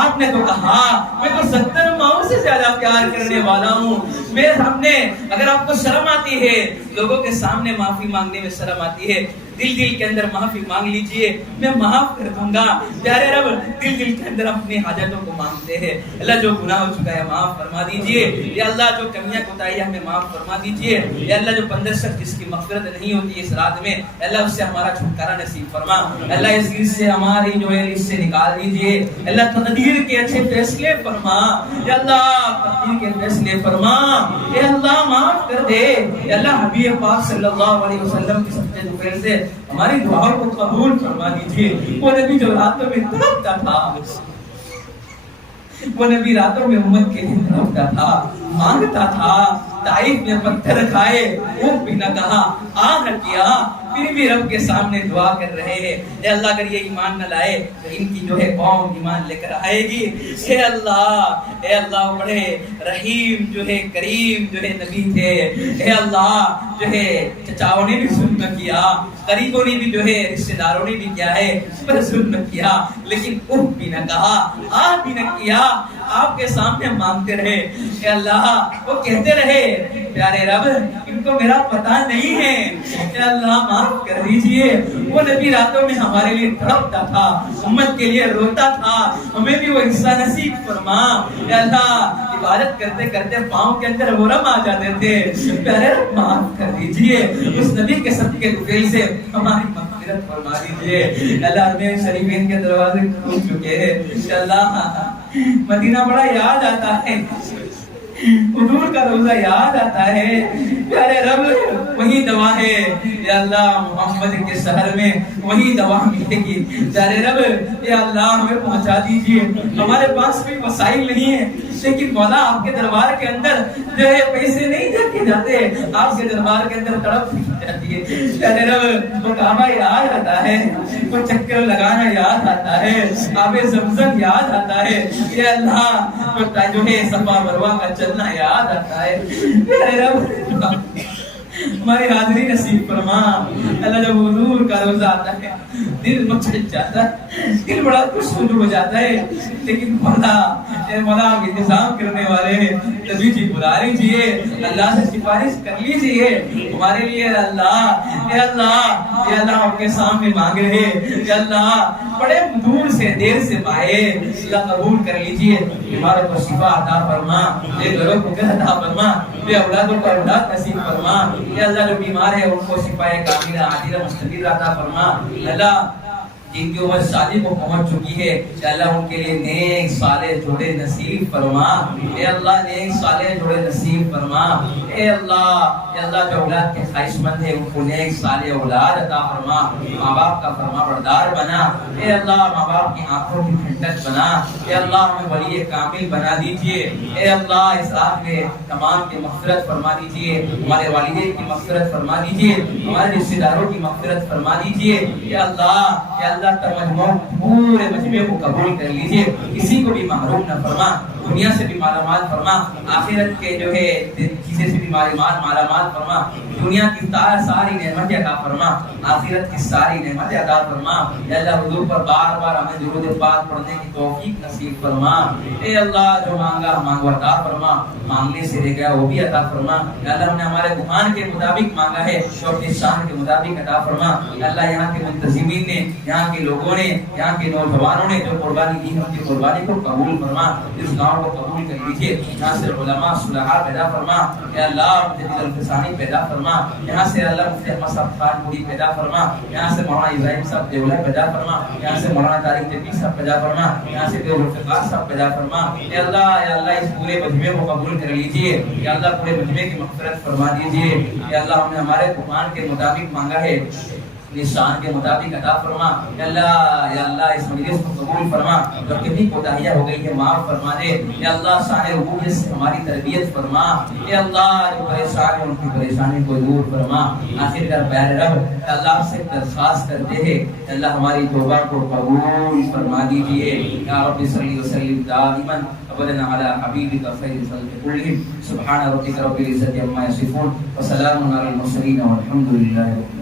آپ نے تو کہا میں تو 70 ماؤں سے زیادہ پیار کرنے والا ہوں۔ میرے سامنے اگر آپ کو شرم آتی ہے، لوگوں کے سامنے معافی مانگنے میں شرم آتی ہے، دل کے اندر معافی مانگ لیجئے، میں معاف کر دوں گا۔ پیارے رب دل کے اندر اپنی حاجتوں کو مانگتے ہیں، اللہ جو گناہ ہو چکا ہے معاف فرما دیجئے، یا اللہ جو کمیاں کوتاہیاں ہمیں معاف فرما دیجئے، یا اللہ جو 15 شخص جس کی مغفرت نہیں ہوتی اس رات میں، اللہ اس سے ہمارا چھٹکارا نصیب فرما، اللہ اس چیز سے ہماری جو ہے اس سے نکال دیجئے، اللہ تقدیر کے اچھے فیصلے فرما، یا اللہ تقدیر کے فیصلے فرما، یا اللہ معاف کر دے، یا اللہ حبیب پاک صلی اللہ علیہ وسلم کے سچے دوپہر سے ہماری دعاؤں کو قبول فرما دیجئے۔ وہ نبی جو راتوں میں تڑپتا تھا، وہ نبی راتوں میں امت کے لیے تڑپتا تھا، مانگتا تھا، طائف میں پتھر کھائے اونٹ بھی نہ کہا، آہ نہ کیا، پھر بھی رب کے سامنے دعا کر رہے ہیں۔ اے اللہ اگر یہ ایمان نہ لائے تو ان کی جو ہے قوم ایمان لے کر آئے گی۔ اے اللہ بڑے رحیم جو ہے کریم جو ہے نبی تھے۔ اے اللہ جو ہے چچاؤں نے بھی ظلم کیا، قریبوں نے بھی جو ہے رشتہ داروں نے بھی کیا ہے پر ظلم کیا، لیکن اف بھی نہ کہا، آہ بھی نہ کیا، آپ کے سامنے مانگتے رہے۔ اے اللہ وہ کہتے رہے پیارے رب ان کو میرا پتہ نہیں ہے، اے اللہ معاف کر دیجئے۔ وہ نبی راتوں میں ہمارے لیے تڑپتا تھا، امت کے لیے روتا تھا، ہمیں بھی وہ حصہ نصیب فرما۔ اے اللہ عبادت کرتے کرتے پاؤں کے اندر ورم آ جاتے تھے، پیارے رب معاف کر دیجئے، اس نبی کے صدقے کے سے ہماری مغفرت فرما دیجئے۔ اللہ میں شریفین کے دروازے کھول چکے ہیں، اے اللہ مدینہ بڑا یاد آتا ہے، حضور کا روزہ یاد آتا ہے، پیارے رب وہی دوا ہے، یا اللہ محمد کے شہر میں وہی دوا ملے گی، پیارے رب یا اللہ ہمیں پہنچا دیجئے۔ ہمارے پاس کوئی وسائل نہیں ہے، لیکن مولا آپ کے دربار کے اندر جو ہے پیسے نہیں دیکھے جاتے، آپ کے دربار کے اندر تڑپ جاتی ہے رب، وہ کعبہ یاد آتا ہے، وہ چکر لگانا یاد آتا ہے، آب زمزم یاد آتا ہے، اے اللہ جو ہے صفا مروہ کا چلنا یاد آتا ہے، اے رب ہماری حاضری نصیب فرما۔ اللہ جب حضور کا روزہ آتا ہے دل مچل جاتا ہے، دل بڑا خوش ہو جاتا ہے، لیکن مولا انتظام کرنے والے نبی جی بلا لیجیے، اللہ سے سفارش کر لیجیے ہمارے لیے۔ اللہ اے اللہ اے اللہ آپ کے سامنے مانگ رہے، اے اللہ بڑے دور سے دیر سے پائے، اللہ قبول کر لیجیے، بیماروں کو شفا عطا فرما، بے گھروں کو گھر عطا فرما، بے اولادوں کو اولاد نصیب فرما، اے اللہ جو بیمار ہے ان کو شفا کاملہ عاجلہ مستقر عطا فرما۔ اللہ جن کی عمر شادی کو پہنچ چکی ہے اے اللہ ان کے لیے نیک صالح جوڑے نصیب فرما، اے اللہ نیک صالح جوڑے نصیب فرما، اے اللہ جو اولاد کے خواہش مند ہے ان کو نیک صالح اولاد عطا فرما، ماں باپ کا فرما بردار بنا، اے اللہ ماں باپ کی آنکھوں کی ٹھنڈک بنا، اے اللہ ہمیں ولی کامل بنا دیجیے، اے اللہ اس رات میں تمام کی مغفرت فرما دیجیے، ہمارے والدین کی مغفرت فرما دیجیے، ہمارے رشتہ داروں کی مغفرت فرما دیجیے، اے اللہ پورے مجمع کو قبول کر لیجئے، کسی کو بھی محروم نہ فرما، دنیا سے بھی مالا مال فرما، آخرت کے جو ہے چیزیں سے بھی مالا مال فرما، دنیا کی ساری نعمتیں عطا فرما، آخرت کی ساری نعمتیں عطا فرما، اے اللہ حضور پر بار بار ہمیں درود پاک پڑھنے کی توفیق نصیب فرما، اے اللہ جو مانگا مانگو عطا فرما، مانگنے سے رہ گیا وہ بھی عطا فرما، اے اللہ ہم نے ہمارے گمان کے مطابق مانگا ہے تو اپنی شان کے مطابق عطا فرما، اے اللہ یہاں کے منتظمین نے، یہاں کے لوگوں نے، یہاں کے نوجوانوں نے جو قربانی دی ہے ان کی قربانی کو قبول فرما، اس گاؤں کو قبول کر لیجیے، یہاں سے علماء صلحاء پیدا فرما، اے اللہ مجدد الفسانی پیدا فرما، یہاں سے اللہ مفتی احمد صاحب خان پوری پیدا فرما، یہاں سے مولانا ابراہیم صاحب دیولہ پیدا فرما، یہاں سے مولانا طارق تبی صاحب پیدا فرما، یہاں سے الفقار صاحب پیدا فرما، اے اللہ اس پورے مجمع کو قبول کر لیجیے، اے اللہ پورے مجمع کی مغفرت فرما دیجیے، اے اللہ ہم نے ہمارے قرآن کے مطابق مانگا ہے، نشان کے مطابق عطا فرما، اے اللہ اس مجلس کو قبول فرما، جو کتنی کوتاہیاں ہو گئی ہے معاف فرما دے، اے اللہ شان ربوبیت سے ہماری تربیت فرما، اے اللہ جو پریشان ہیں ان کی پریشانی کو دور فرما، آخر کر پیارے رب اے اللہ سے درخواست کرتے ہیں اے اللہ ہماری توبہ کو قبول فرما دیجیے، یا رب صلی وسلم دائما ابدا علی حبیبک خیر الخلق کلہم، سبحان ربک رب العزت عما یصفون وسلام علی المرسلین والحمد للہ رب العالمین۔